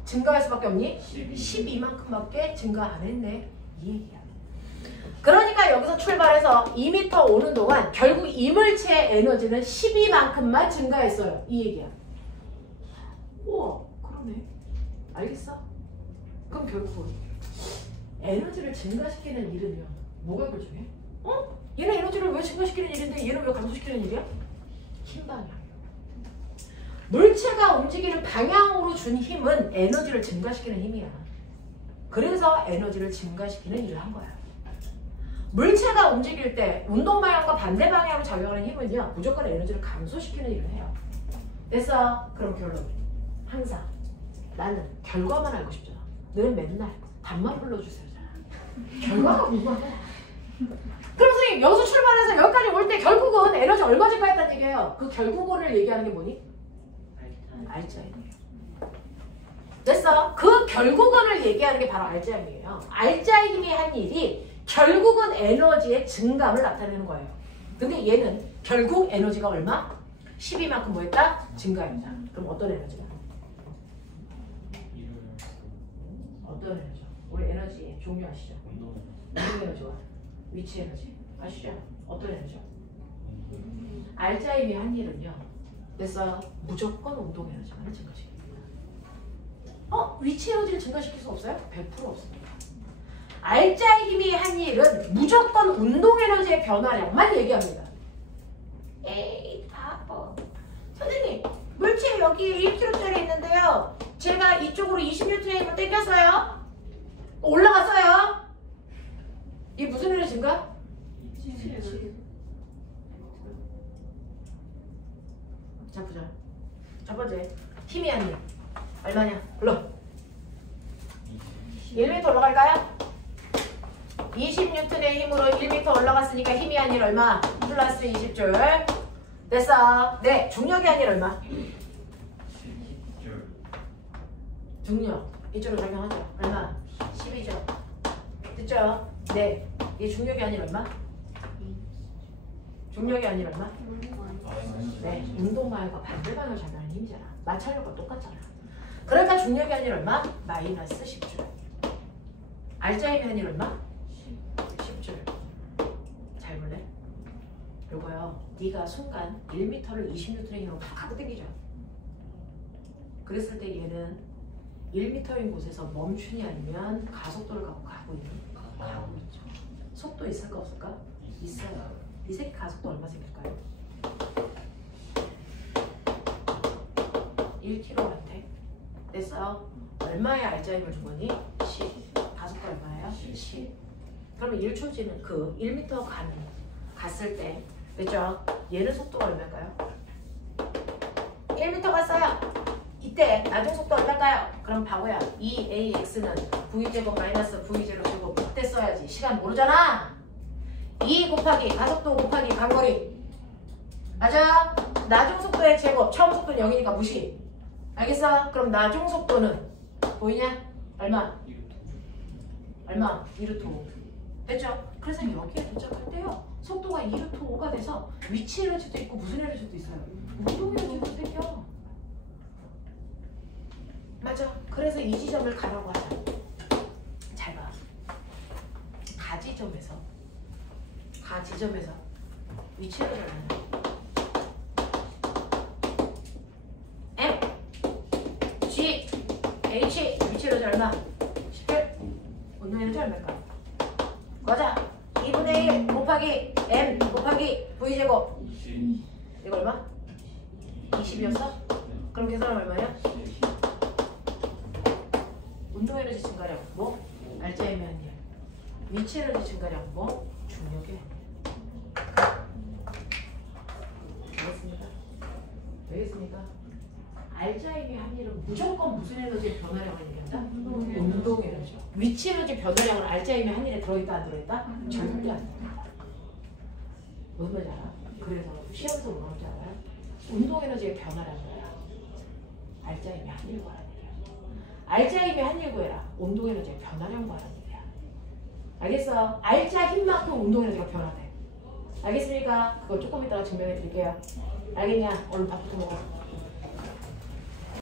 증가할 수밖에 없니? 12만큼밖에 증가 안 했네. 이 얘기야. 그러니까 여기서 출발해서 2m 오는 동안 결국 이 물체의 에너지는 12만큼만 증가했어요. 이 얘기야. 우와, 그러네. 알겠어? 그럼 결국은 에너지를 증가시키는 일은요. 뭐가 결정해? 얘는 에너지를 왜 증가시키는 일인데 얘는 왜 감소시키는 일이야? 힘 방향. 물체가 움직이는 방향으로 준 힘은 에너지를 증가시키는 힘이야. 그래서 에너지를 증가시키는 일을 한 거야. 물체가 움직일 때 운동 방향과 반대 방향으로 작용하는 힘은요. 무조건 에너지를 감소시키는 일을 해요. 됐어? 그럼 결론. 항상 나는 결과만 알고 싶잖아. 너는 맨날 답만 불러주세요잖아. 결과가 궁금해. 그럼 선생님 여기서 출발해서 여기까지 올 때 결국은 에너지 얼마 증가했다는 얘기예요. 그 결국은을 얘기하는 게 뭐니? 알짜임이에요. 됐어? 그 결국은을 얘기하는 게 바로 알짜임이에요. 알짜임이 한 일이 결국은 에너지의 증감을 나타내는 거예요. 근데 얘는 결국 에너지가 얼마? 12만큼 뭐 했다? 증가했다. 그럼 어떤 에너지야? 어떤 에너지? 우리 에너지 종류 아시죠? 운동 에너지와 위치 에너지 아시죠? 어떤 에너지요? 알짜임이 한 일은요. 그래서 무조건 운동 에너지만 증가시킵니다. 위치 에너지를 증가시킬 수 없어요? 100% 없습니다. 알짜임이 한 일은 무조건 운동 에너지의 변화량만 얘기합니다. 에이 바보. 선생님 물체 여기 1kg짜리 있는데요. 제가 이쪽으로 20N의 힘을 땡겼어요. 올라갔어요. 이게 무슨 에너지인가? 자 보자. 첫 번째 힘이 한 일. 얼마냐? 불러. 1m 올라갈까요? 20N의 힘으로 1m 올라갔으니까 힘이 한 일 얼마? 플러스 20줄. 됐어. 네. 중력이 한 일 얼마? 중력. 이쪽으로 적용하죠. 얼마? 12죠. 됐죠? 네. 이 중력이 한 일 얼마? 중력이 한 일 얼마? 네. 운동방향과 반대방향을 작용하는 힘이잖아. 마찰력과 똑같잖아. 그러니까 중력이 한 일 얼마? 마이너스 10줄. 알짜임이 한 일 얼마? 10줄. 잘 볼래? 요거요. 네가 순간 1m를 20N의 힘으로 다 갖고 당기죠. 그랬을 때 얘는 1m인 곳에서 멈추니 아니면 가속도를 갖고 가고 있죠. 속도 있을까 없을까? 있어요. 이 새끼 가속도 얼마 생길까요? 1km한테 됐어요. 얼마의 알짜임을 준 거니? 10. 가속도 얼마예요? 10. 그러면 1초지는 그 1m 갔을 때 됐죠? 얘는 속도가 얼마일까요? 1m 갔어요. 이때 나중 속도 얼마일까요? 그럼 바보야. 2AX는 V제곱 마이너스 V제곱 이때 써야지. 시간 모르잖아. 2 곱하기 가속도 곱하기 간거리. 맞아? 나중 속도의 제곱. 처음 속도는 0이니까 무시. 알겠어? 그럼 나중 속도는 보이냐? 얼마? 얼마? 2루트 5. 됐죠? 그래서 여기에 도착할 때요. 속도가 2루트 5가 돼서 위치 에너지도 있고 무슨 에너지도 있어요. 운동 에너지도 생겨. 맞아. 그래서 이 지점을 가라고 하자. 잘 봐. 가지점에서 위치를 얼마냐? M G H 위치를 얼마? 18. 운동 에너지 얼마일까? 맞아. 2분의 1 곱하기 m 곱하기 v제곱. 이거 얼마? 20이었어? 그럼 계산하면 얼마야? 운동 에너지 증가량 뭐? 알짜임이 아니야. 위치 에너지 증가량 뭐? 중력의 알겠습니까? 알겠습니까? 알짜임이 한 일은 무조건 무슨 에너지의 변화량을 얘기한다? 운동 에너지. 위치 에너지 변화량은 알짜임이 한 일에 들어있다 안 들어있다? 절대 안 들어있다. 무슨 말인지 알아? 그래서 시험에서 뭐라고 하는지 알아요? 운동 에너지의 변화량을 해라. 알짜임이 한 일과 하는 얘기야. 알짜임이 한 일 구해라. 운동 에너지의 변화량과 하는 얘기야. 알겠어? 알짜 힘만큼 운동 에너지가 변화돼. 알겠습니까? 그거 조금 이따가 증명해 드릴게요. 알겠냐? 얼른 밥부터 먹어.